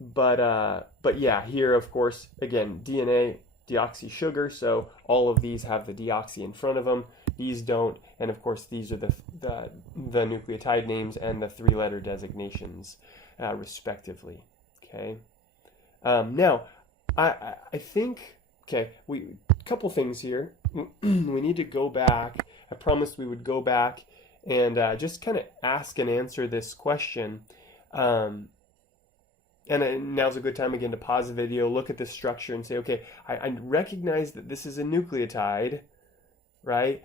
But yeah, here, of course, again, DNA, deoxy sugar, so all of these have the deoxy in front of them. These don't, and of course, these are the nucleotide names and the 3-letter designations, respectively. Okay. Now, I think, okay, a couple things here. We need to go back. I promised we would go back and just kind of ask and answer this question. And now's a good time again to pause the video, look at the structure and say, okay, I recognize that this is a nucleotide, right?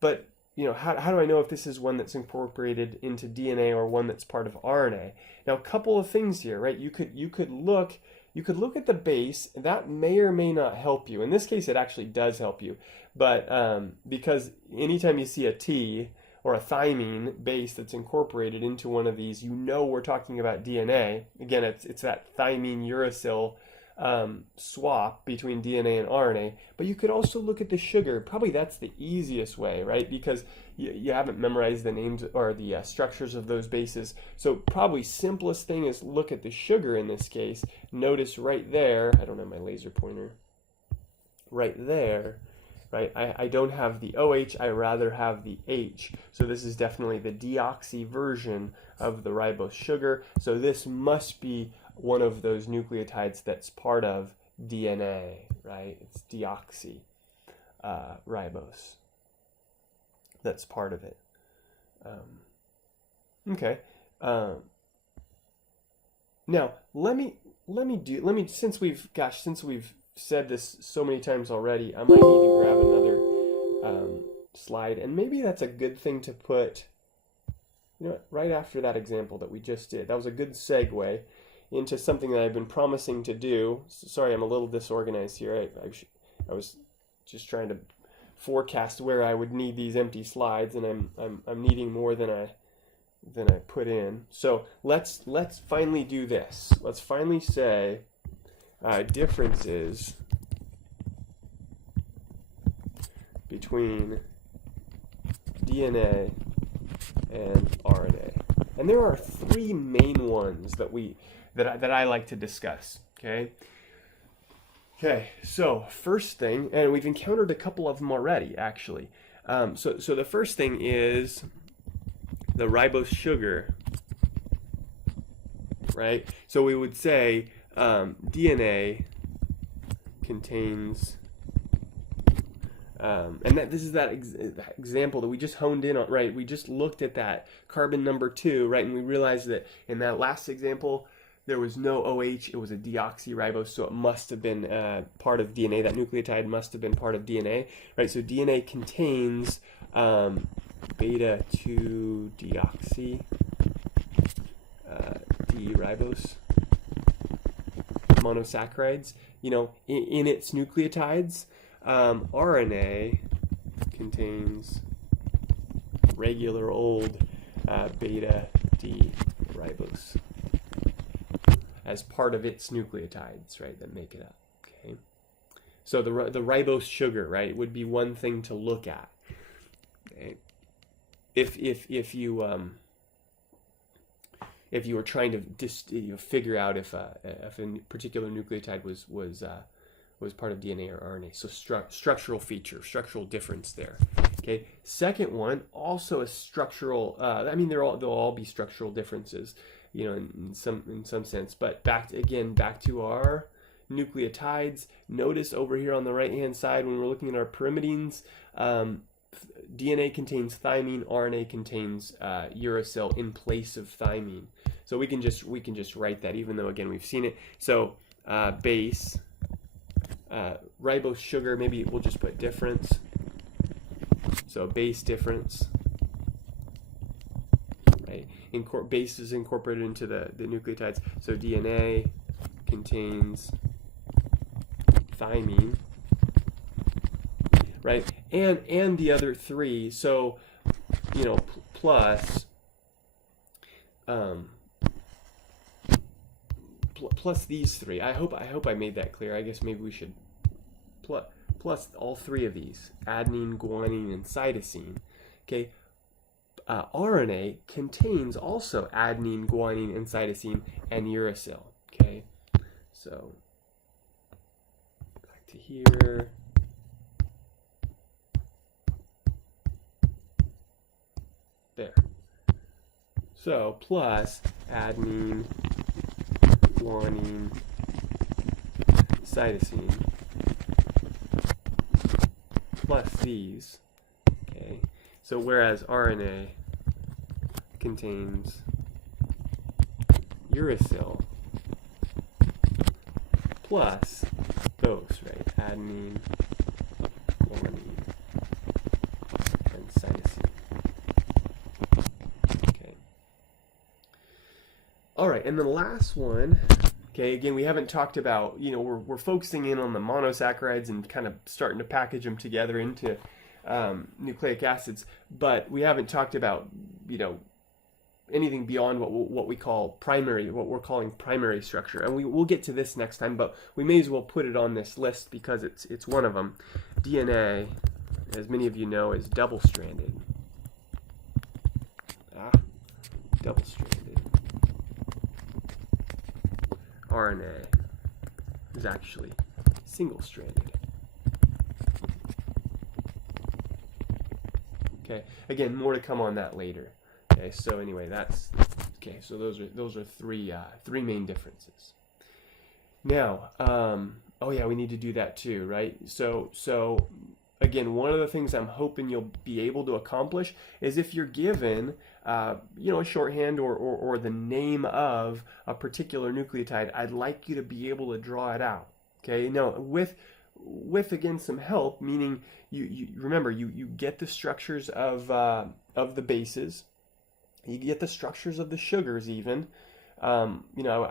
But, you know, how do I know if this is one that's incorporated into DNA or one that's part of RNA? Now, a couple of things here, right? You could look at the base. That may or may not help you. In this case, it actually does help you. But because anytime you see a T or a thymine base that's incorporated into one of these, you know we're talking about DNA. Again, it's that thymine uracil swap between DNA and RNA. But you could also look at the sugar. Probably that's the easiest way, right? Because you haven't memorized the names or the structures of those bases. So probably simplest thing is look at the sugar in this case. Notice right there, I don't have my laser pointer, right there, right? I don't have the OH, I rather have the H. So this is definitely the deoxy version of the ribose sugar. So this must be one of those nucleotides that's part of DNA, right? It's deoxy ribose. That's part of it. Okay. Now since we've said this so many times already, I might need to grab another slide, and maybe that's a good thing to put, you know, right after that example that we just did. That was a good segue into something that I've been promising to do. Sorry, I'm a little disorganized here. I was just trying to forecast where I would need these empty slides, and I'm needing more than I put in. So let's finally do this. Let's finally say differences between DNA and RNA. And there are 3 main ones that I like to discuss. Okay, so first thing, and we've encountered a couple of them already, actually. So the first thing is the ribose sugar, right? So we would say DNA contains, and this is that example that we just honed in on, right? We just looked at that carbon number 2, right? And we realized that in that last example, there was no OH, it was a deoxyribose, so it must have been part of DNA. That nucleotide must have been part of DNA, right? So DNA contains beta 2 deoxy D-ribose monosaccharides. You know, in its nucleotides, RNA contains regular old beta D-ribose as part of its nucleotides, right, that make it up. Okay, so the ribose sugar, right, would be one thing to look at. Okay? If you were trying to figure out if a particular nucleotide was part of DNA or RNA, so structural feature, structural difference there. Okay, second one, also a structural. I mean, they'll all be structural differences, you know, in some sense. But back to our nucleotides. Notice over here on the right hand side when we're looking at our pyrimidines, DNA contains thymine, RNA contains uracil in place of thymine. So we can just write that, even though again we've seen it. So base, ribose sugar. Maybe we'll just put difference. So base difference, right? Base is incorporated into the nucleotides. So DNA contains thymine, right? And the other three. So, you know, plus plus these three. I hope I made that clear. I guess maybe we should plus all three of these: adenine, guanine, and cytosine. Okay. RNA contains also adenine, guanine, and cytosine, and uracil. Okay. So back to here. There. So plus adenine, guanine, cytosine, plus these. Okay. So whereas RNA contains uracil plus those, right? Adenine, guanine, and cytosine. Okay. All right, and the last one. Okay, again, we haven't talked about, you know, we're focusing in on the monosaccharides and kind of starting to package them together into nucleic acids, but we haven't talked about, you know, anything beyond what we call primary, what we're calling primary structure, and we'll get to this next time, but we may as well put it on this list because it's one of them. DNA, as many of you know, is double-stranded. Double-stranded. RNA is actually single-stranded. Okay, again, more to come on that later. Okay, so anyway, that's okay. So those are three main differences. Now, oh yeah, we need to do that too, right? So again, one of the things I'm hoping you'll be able to accomplish is if you're given, you know, a shorthand or the name of a particular nucleotide, I'd like you to be able to draw it out. Okay, now with again some help, meaning you remember you get the structures of the bases, you get the structures of the sugars even. You know,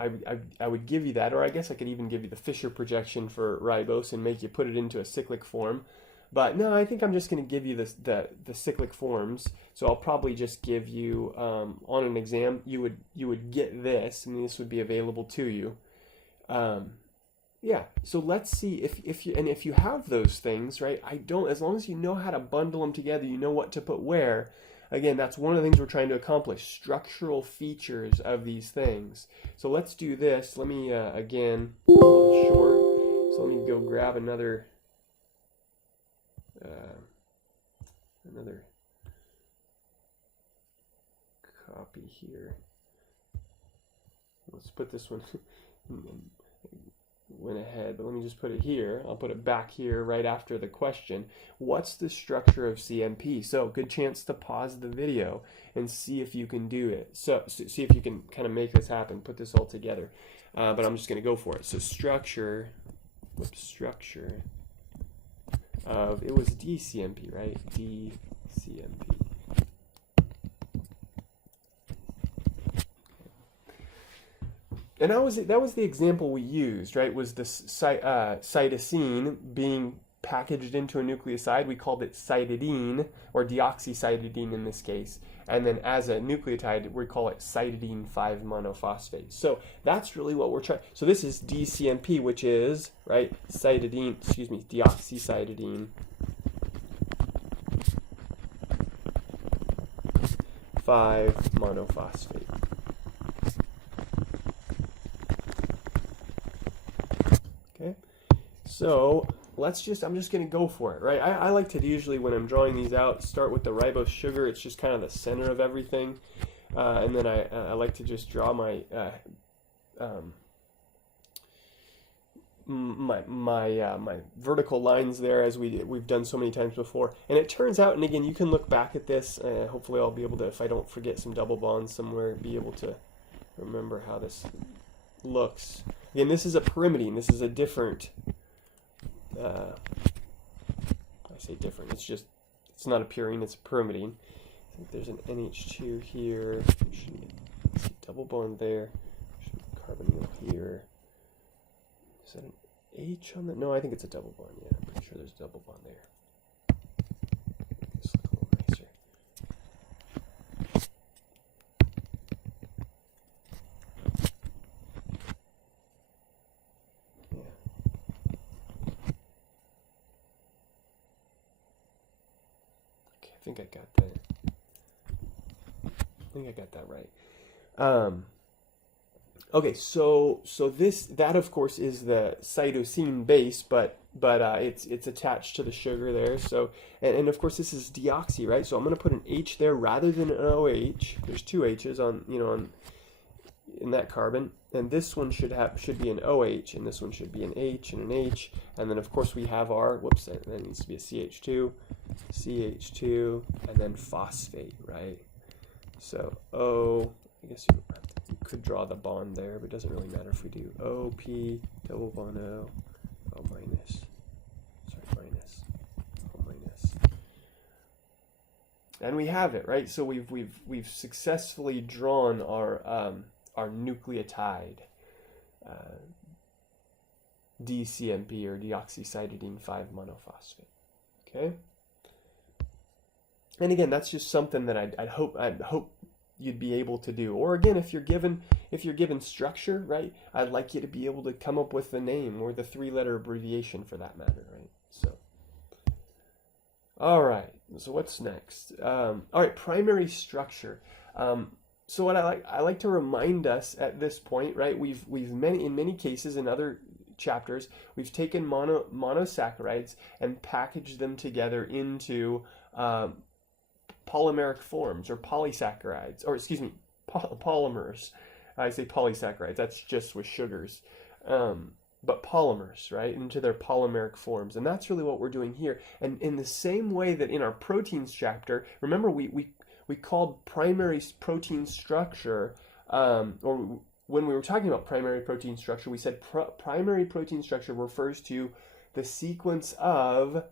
I would give you that, or I guess I could even give you the Fisher projection for ribose and make you put it into a cyclic form. But no, I think I'm just going to give you the cyclic forms. So I'll probably just give you on an exam you would get this, and this would be available to you. Yeah. So let's see if you have those things, right? As long as you know how to bundle them together, you know what to put where. Again, that's one of the things we're trying to accomplish: structural features of these things. So let's do this. Let me again a little short. So let me go grab another copy here. Let's put this one. Went ahead, but let me just put it here. I'll put it back here right after the question. What's the structure of CMP? So good chance to pause the video and see if you can do it. So see if you can kind of make this happen, put this all together. But I'm just going to go for it. So structure of, it was DCMP, right? DCMP. And that was the example we used, right? Was this cytosine being packaged into a nucleoside? We called it cytidine, or deoxycytidine in this case. And then as a nucleotide, we call it cytidine 5-monophosphate. So that's really what we're trying. So this is DCMP, which is, right, deoxycytidine 5-monophosphate. Okay, so I'm just going to go for it, right? I like to usually, when I'm drawing these out, start with the ribose sugar. It's just kind of the center of everything. And then I like to just draw my my vertical lines there, as we've done so many times before. And it turns out, and again, you can look back at this. Hopefully I'll be able to, if I don't forget some double bonds somewhere, be able to remember how this looks. Again, this is a pyrimidine. This is a different, I say different, it's not a purine, it's a pyrimidine. I think there's an NH2 here, double bond there, carbonyl here. Is that an H on that? No, I think it's a double bond, yeah, I'm pretty sure there's a double bond there. This looks a little nicer. I think I got that right. Okay, so that of course is the cytosine base, but it's attached to the sugar there. So and of course this is deoxy, right? So I'm going to put an H there rather than an OH. There's two H's on in that carbon, and this one should be an OH, and this one should be an H and an H, and then of course we have our, whoops, that needs to be a CH2, and then phosphate, right? So O, I guess you could draw the bond there, but it doesn't really matter if we do OP, double bond O, O minus, minus, O minus. And we have it, right? So we've successfully drawn our nucleotide, DCMP, or deoxycytidine 5-monophosphate. Okay. And again, that's just something that I'd hope you'd be able to do. Or again, if you're given structure, right, I'd like you to be able to come up with the name or the 3-letter abbreviation for that matter, right? So, all right. So what's next? All right, primary structure. So what I like to remind us at this point, right? We've in many cases in other chapters, we've taken monosaccharides and packaged them together into polymeric forms, or polysaccharides, or excuse me, polymers. I say polysaccharides, that's just with sugars. But polymers, right, into their polymeric forms. And that's really what we're doing here. And in the same way that in our proteins chapter, remember we called primary protein structure, or when we were talking about primary protein structure, we said primary protein structure refers to the sequence of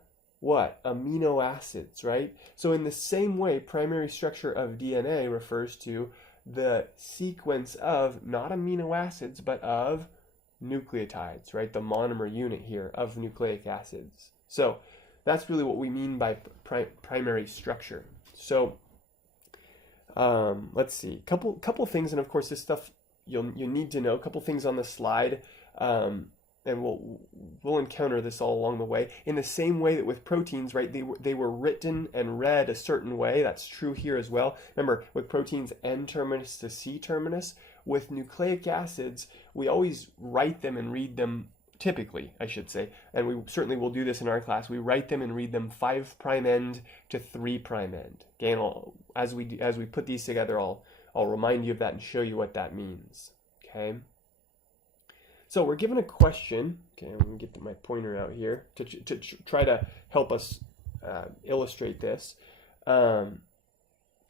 what? Amino acids, right? So in the same way, primary structure of DNA refers to the sequence of not amino acids, but of nucleotides, right? The monomer unit here of nucleic acids. So that's really what we mean by primary structure. So let's see, couple things, and of course this stuff you need to know. A couple things on the slide, and we'll encounter this all along the way. In the same way that with proteins, right, they were written and read a certain way. That's true here as well. Remember, with proteins, N terminus to C terminus. With nucleic acids, we always write them and read them, typically, I should say, and we certainly will do this in our class. We write them and read them 5' end to 3' end. Again, as we put these together, I'll remind you of that and show you what that means. Okay. So we're given a question. Okay, I'm going to get my pointer out here to try to help us illustrate this.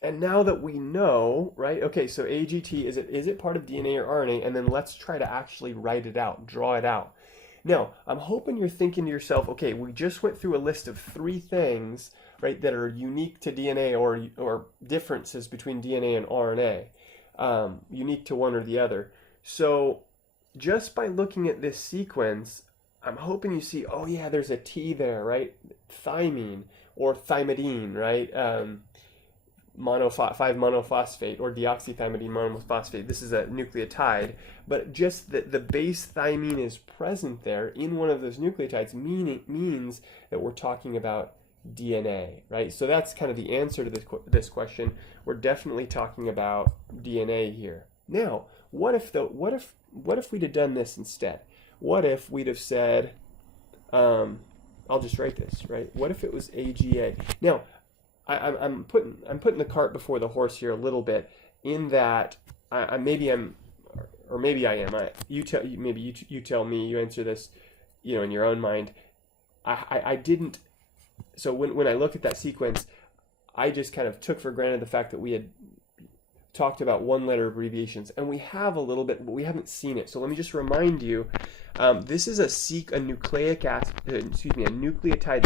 And now that we know, right? Okay, so AGT, is it part of DNA or RNA? And then let's try to actually write it out, draw it out. Now, I'm hoping you're thinking to yourself, okay, we just went through a list of 3 things, right, that are unique to DNA or differences between DNA and RNA, unique to one or the other. So just by looking at this sequence, I'm hoping you see, oh yeah, there's a T there, right? Thymine or thymidine, right? 5-monophosphate or deoxythymidine monophosphate. This is a nucleotide, but just that the base thymine is present there in one of those nucleotides means that we're talking about DNA, right? So that's kind of the answer to this question. We're definitely talking about DNA here. Now, what if we'd have done this instead? What if we'd have said, I'll just write this, right? What if it was AGA? Now, I'm putting the cart before the horse here a little bit, in that maybe I am. You tell me. You answer this, in your own mind. I didn't. So when I look at that sequence, I just kind of took for granted the fact that we had talked about one-letter abbreviations, and we have a little bit, but we haven't seen it. So let me just remind you, this is a nucleotide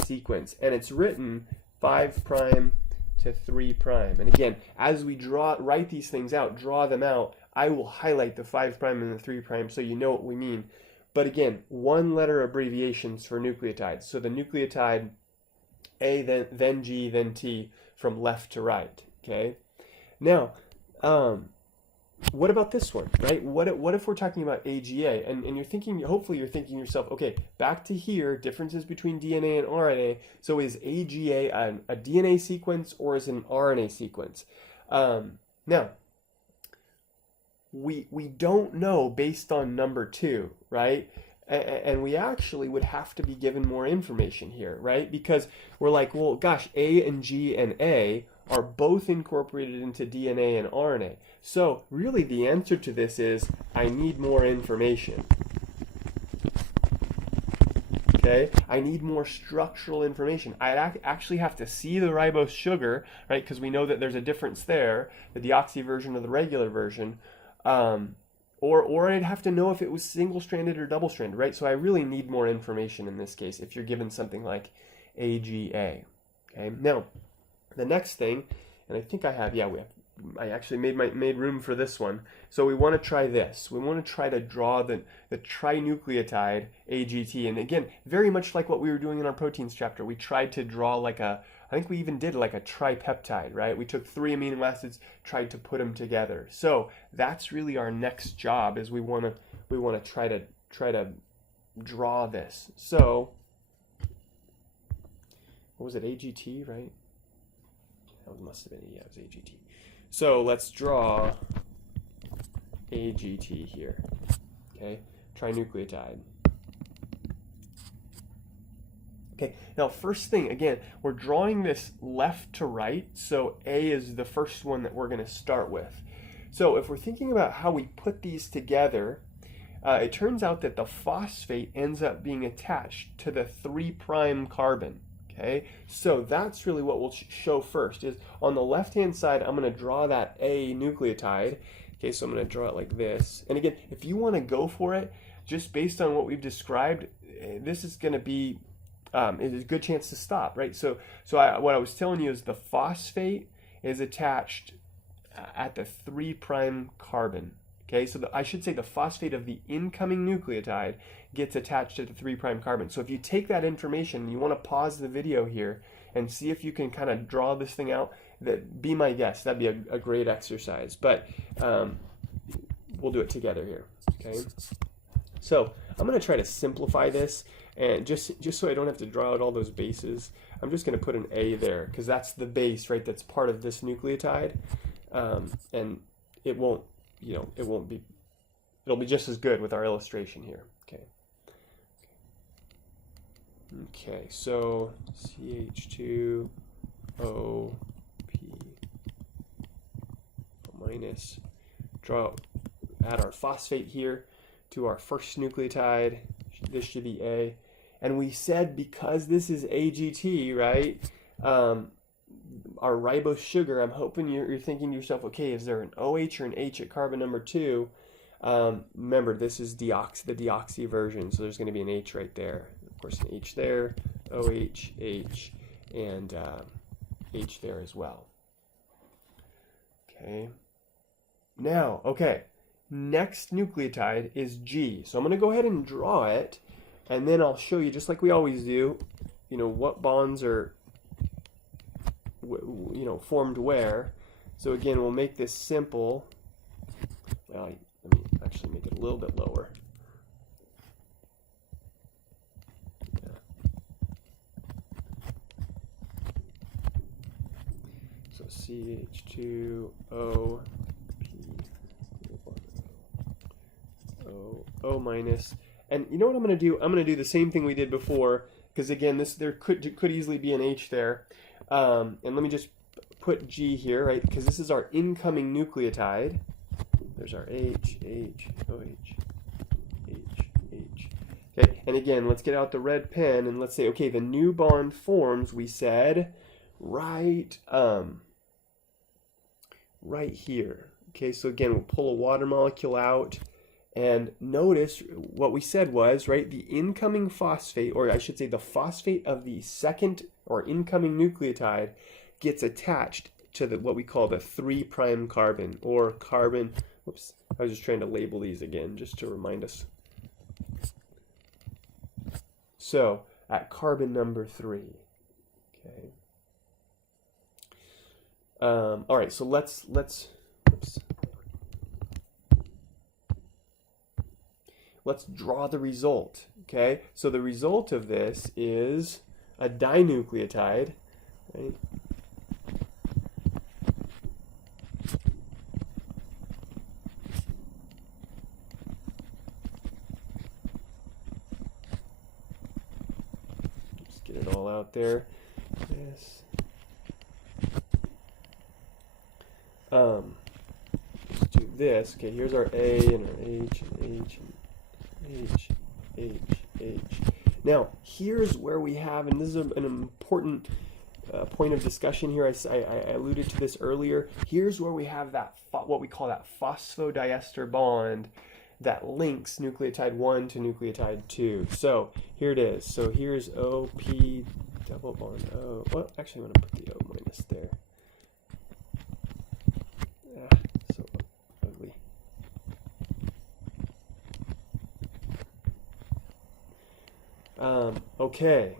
sequence, and it's written 5' to 3'. And again, as we write these things out, draw them out, I will highlight the 5' and the 3' so you know what we mean. But again, one-letter abbreviations for nucleotides. So the nucleotide A, then G, then T, from left to right. Okay. Now, what about this one, right? What if we're talking about AGA, and you're thinking, hopefully you're thinking to yourself, okay, back to here, differences between DNA and RNA. So is AGA a DNA sequence or is it an RNA sequence? Now, we don't know based on number 2, right? And we actually would have to be given more information here, right? Because we're like, well, gosh, A and G and A are both incorporated into DNA and RNA. So really the answer to this is, I need more information. Okay, I need more structural information. I actually have to see the ribose sugar, right? Because we know that there's a difference there, the deoxy version or the regular version. Or I'd have to know if it was single-stranded or double-stranded, right? So I really need more information in this case if you're given something like AGA. Okay, now the next thing, and I think I have, I actually made room for this one. So we want to try this. We want to try to draw the trinucleotide AGT. And again, very much like what we were doing in our proteins chapter, we tried to draw like I think we even did like a tripeptide, right? We took 3 amino acids, tried to put them together. So that's really our next job, is we want to try to draw this. So what was it, AGT, right? That must have been, yeah, it was AGT. So let's draw AGT here, okay? Trinucleotide. Okay, now first thing, again, we're drawing this left to right, so A is the first one that we're going to start with. So if we're thinking about how we put these together, it turns out that the phosphate ends up being attached to the 3' carbon. Okay, so that's really what we'll show first, is on the left-hand side, I'm going to draw that A nucleotide. Okay, so I'm going to draw it like this. And again, if you want to go for it, just based on what we've described, this is going to be it is a good chance to stop, right? So what I was telling you is the phosphate is attached at the 3' carbon. Okay, so I should say the phosphate of the incoming nucleotide gets attached to the 3' carbon. So if you take that information, you want to pause the video here and see if you can kind of draw this thing out, be my guest. That'd be a great exercise. But we'll do it together here. Okay. So I'm going to try to simplify this, and just so I don't have to draw out all those bases, I'm just going to put an A there, because that's the base, right? That's part of this nucleotide, and it won't. It'll be just as good with our illustration here. Okay, so CH2OP minus, add our phosphate here to our first nucleotide. This should be A. And we said, because this is AGT, right? Our ribose sugar, I'm hoping you're thinking to yourself, okay, is there an OH or an H at carbon number 2? Remember, this is the deoxy version, so there's going to be an H right there. Of course, an H there, OH, H, and H there as well. Okay. Now next nucleotide is G. So I'm going to go ahead and draw it, and then I'll show you, just like we always do, you know, what bonds are, you know, formed where. So again, we'll make this simple. Well, let me actually make it a little bit lower. So CH2O O minus, and you know what I'm going to do? I'm going to do the same thing we did before, because again, there could easily be an H there, and let me just put G here, right? Because this is our incoming nucleotide. There's our H, OH, H. Okay, and again, let's get out the red pen and let's say, okay, the new bond forms. We said right here. Okay, so again, we'll pull a water molecule out. And notice what we said was, right, the incoming phosphate, or I should say the phosphate of the second or incoming nucleotide gets attached to what we call the 3' carbon, or carbon, whoops, I was just trying to label these again just to remind us. So, at carbon number 3, okay. All right, so let's, whoops. Let's draw the result, okay? So the result of this is a dinucleotide, right? Just get it all out there. This. Let's do this. Okay, here's our A and our H and H and H. Now, here's where we have, and this is an important point of discussion here. I alluded to this earlier. Here's where we have that, what we call that phosphodiester bond that links nucleotide 1 to nucleotide 2. So here it is. So here's OP double bond O. Well, actually, I'm going to put the O minus there. So ugly. Okay,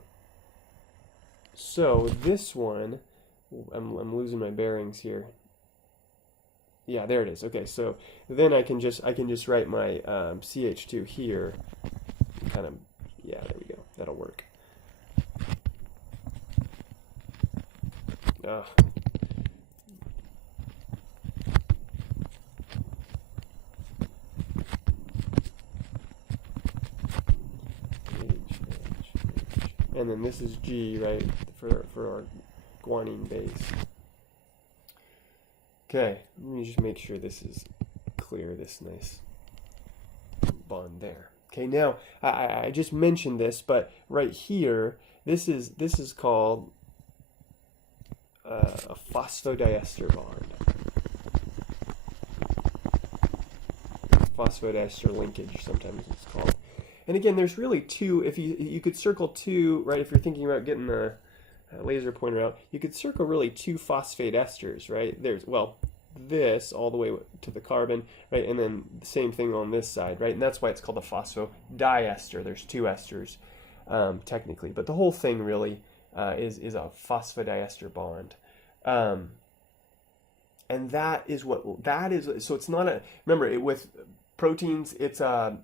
so this one, I'm losing my bearings here. Yeah, there it is. Okay, so then I can just write my CH2 here. Kind of, yeah, there we go. That'll work. And then this is G, right, for our guanine base. Okay, let me just make sure this is clear, this nice bond there. Okay, now I just mentioned this, but right here, this is called a phosphodiester bond. Phosphodiester linkage, sometimes it's called. And again, there's really two. If you could circle two, right? If you're thinking about getting the laser pointer out, you could circle really two phosphate esters, right? There's, well, this all the way to the carbon, right? And then the same thing on this side, right? And that's why it's called a phosphodiester. There's two esters, technically, but the whole thing really is a phosphodiester bond. And that is what that is. So it's not a, remember, with proteins, it's a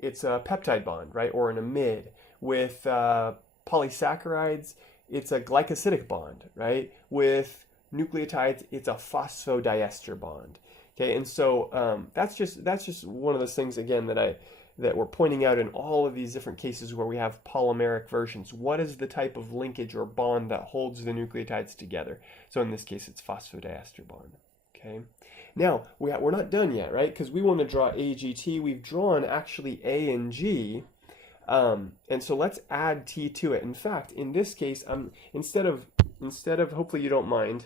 peptide bond, right, or an amide. With polysaccharides, it's a glycosidic bond, right? With nucleotides, it's a phosphodiester bond. Okay, and so that's just one of those things again that we're pointing out in all of these different cases where we have polymeric versions. What is the type of linkage or bond that holds the nucleotides together? So in this case, it's phosphodiester bond. Okay. Now, we're not done yet, right? Because we want to draw AGT. We've drawn actually A and G. And so let's add T to it. In fact, in this case, instead of hopefully you don't mind,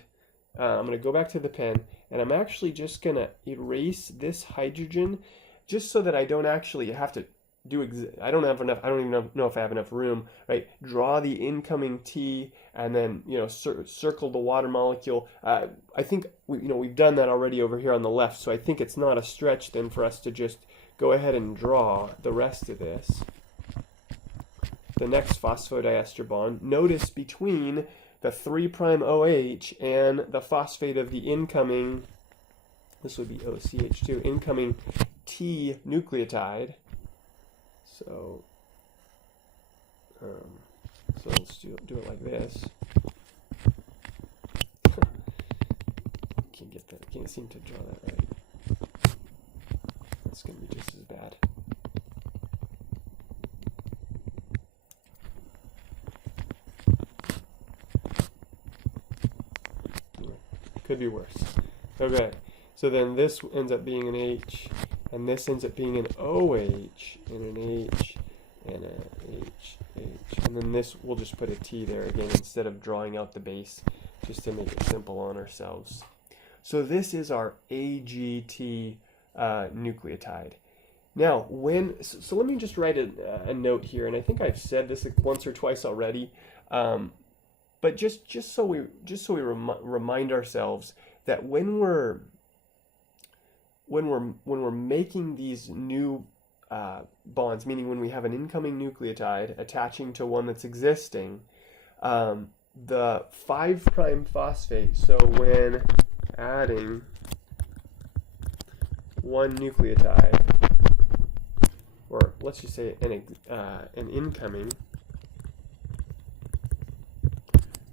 I'm going to go back to the pen, and I'm actually just going to erase this hydrogen just so that I don't actually have to I don't have enough. I don't even know if I have enough room, right? Draw the incoming T, and then circle the water molecule. I think we've done that already over here on the left, so I think it's not a stretch then for us to just go ahead and draw the rest of this. The next phosphodiester bond. Notice between the 3' OH and the phosphate of the incoming. This would be OCH2, incoming T nucleotide. So let's do it like this. Can't get that. Can't seem to draw that right. That's gonna be just as bad. Could be worse. Okay. So then this ends up being an H, and this ends up being an OH, and an H, and an H. And then this, we'll just put a T there again instead of drawing out the base, just to make it simple on ourselves. So this is our AGT nucleotide. Now, so let me just write a note here, and I think I've said this once or twice already, but just so we remind ourselves that when we're making these new bonds, meaning when we have an incoming nucleotide attaching to one that's existing, the 5' phosphate, so when adding one nucleotide, or let's just say an incoming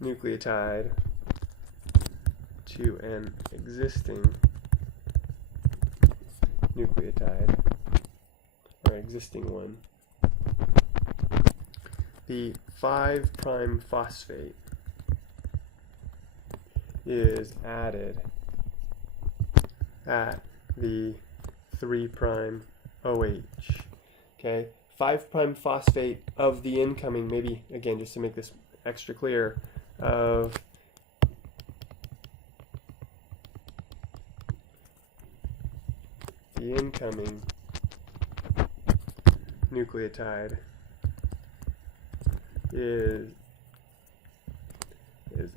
nucleotide to an existing nucleotide, or existing one, the 5' phosphate is added at the 3' OH. Okay, 5' phosphate of the incoming, maybe again just to make this extra clear, of the incoming nucleotide is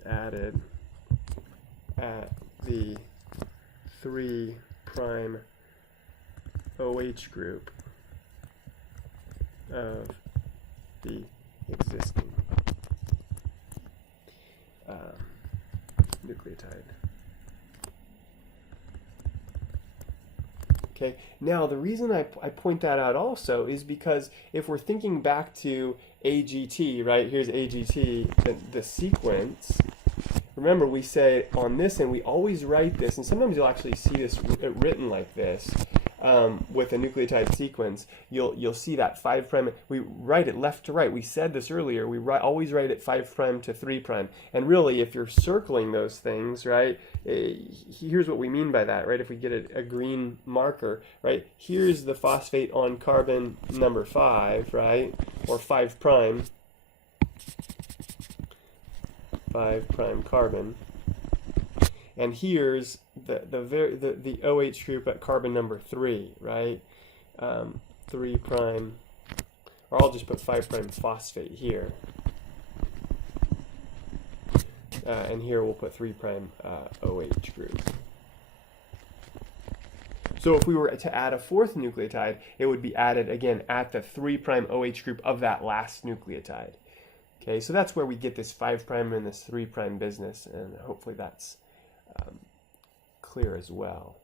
added at the 3' OH group of the existing nucleotide. Okay, now the reason I point that out also is because if we're thinking back to AGT, right, here's AGT, the sequence, remember we say on this end we always write this, and sometimes you'll actually see this written like this, with a nucleotide sequence. You'll see that 5', we write it left to right. We said this earlier, we always write it 5' to 3'. And really, if you're circling those things, right, here's what we mean by that, right? If we get a green marker, right, here's the phosphate on carbon number 5, right, or 5', 5' carbon. And here's the OH group at carbon number 3, right? 3', or I'll just put 5' phosphate here. And here we'll put 3' OH group. So if we were to add a fourth nucleotide, it would be added again at the 3' OH group of that last nucleotide. Okay, so that's where we get this 5' and this 3' business, and hopefully that's clear as well.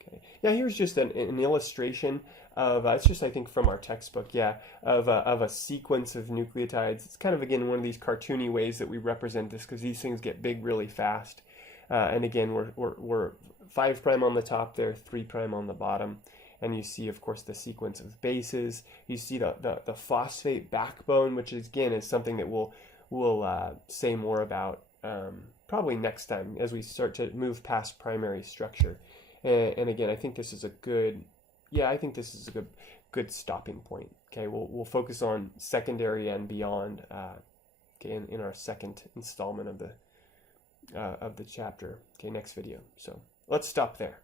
Okay. Yeah, here's just an illustration of, it's just I think from our textbook, yeah, of a sequence of nucleotides. It's kind of, again, one of these cartoony ways that we represent this, because these things get big really fast. And again, we're 5' on the top there, 3' on the bottom. And you see, of course, the sequence of bases. You see the phosphate backbone, which is, again, is something that we'll say more about probably next time as we start to move past primary structure. And again, I think this is a good, good stopping point. Okay, we'll focus on secondary and beyond. Okay, in our second installment of the chapter. Okay, next video. So let's stop there.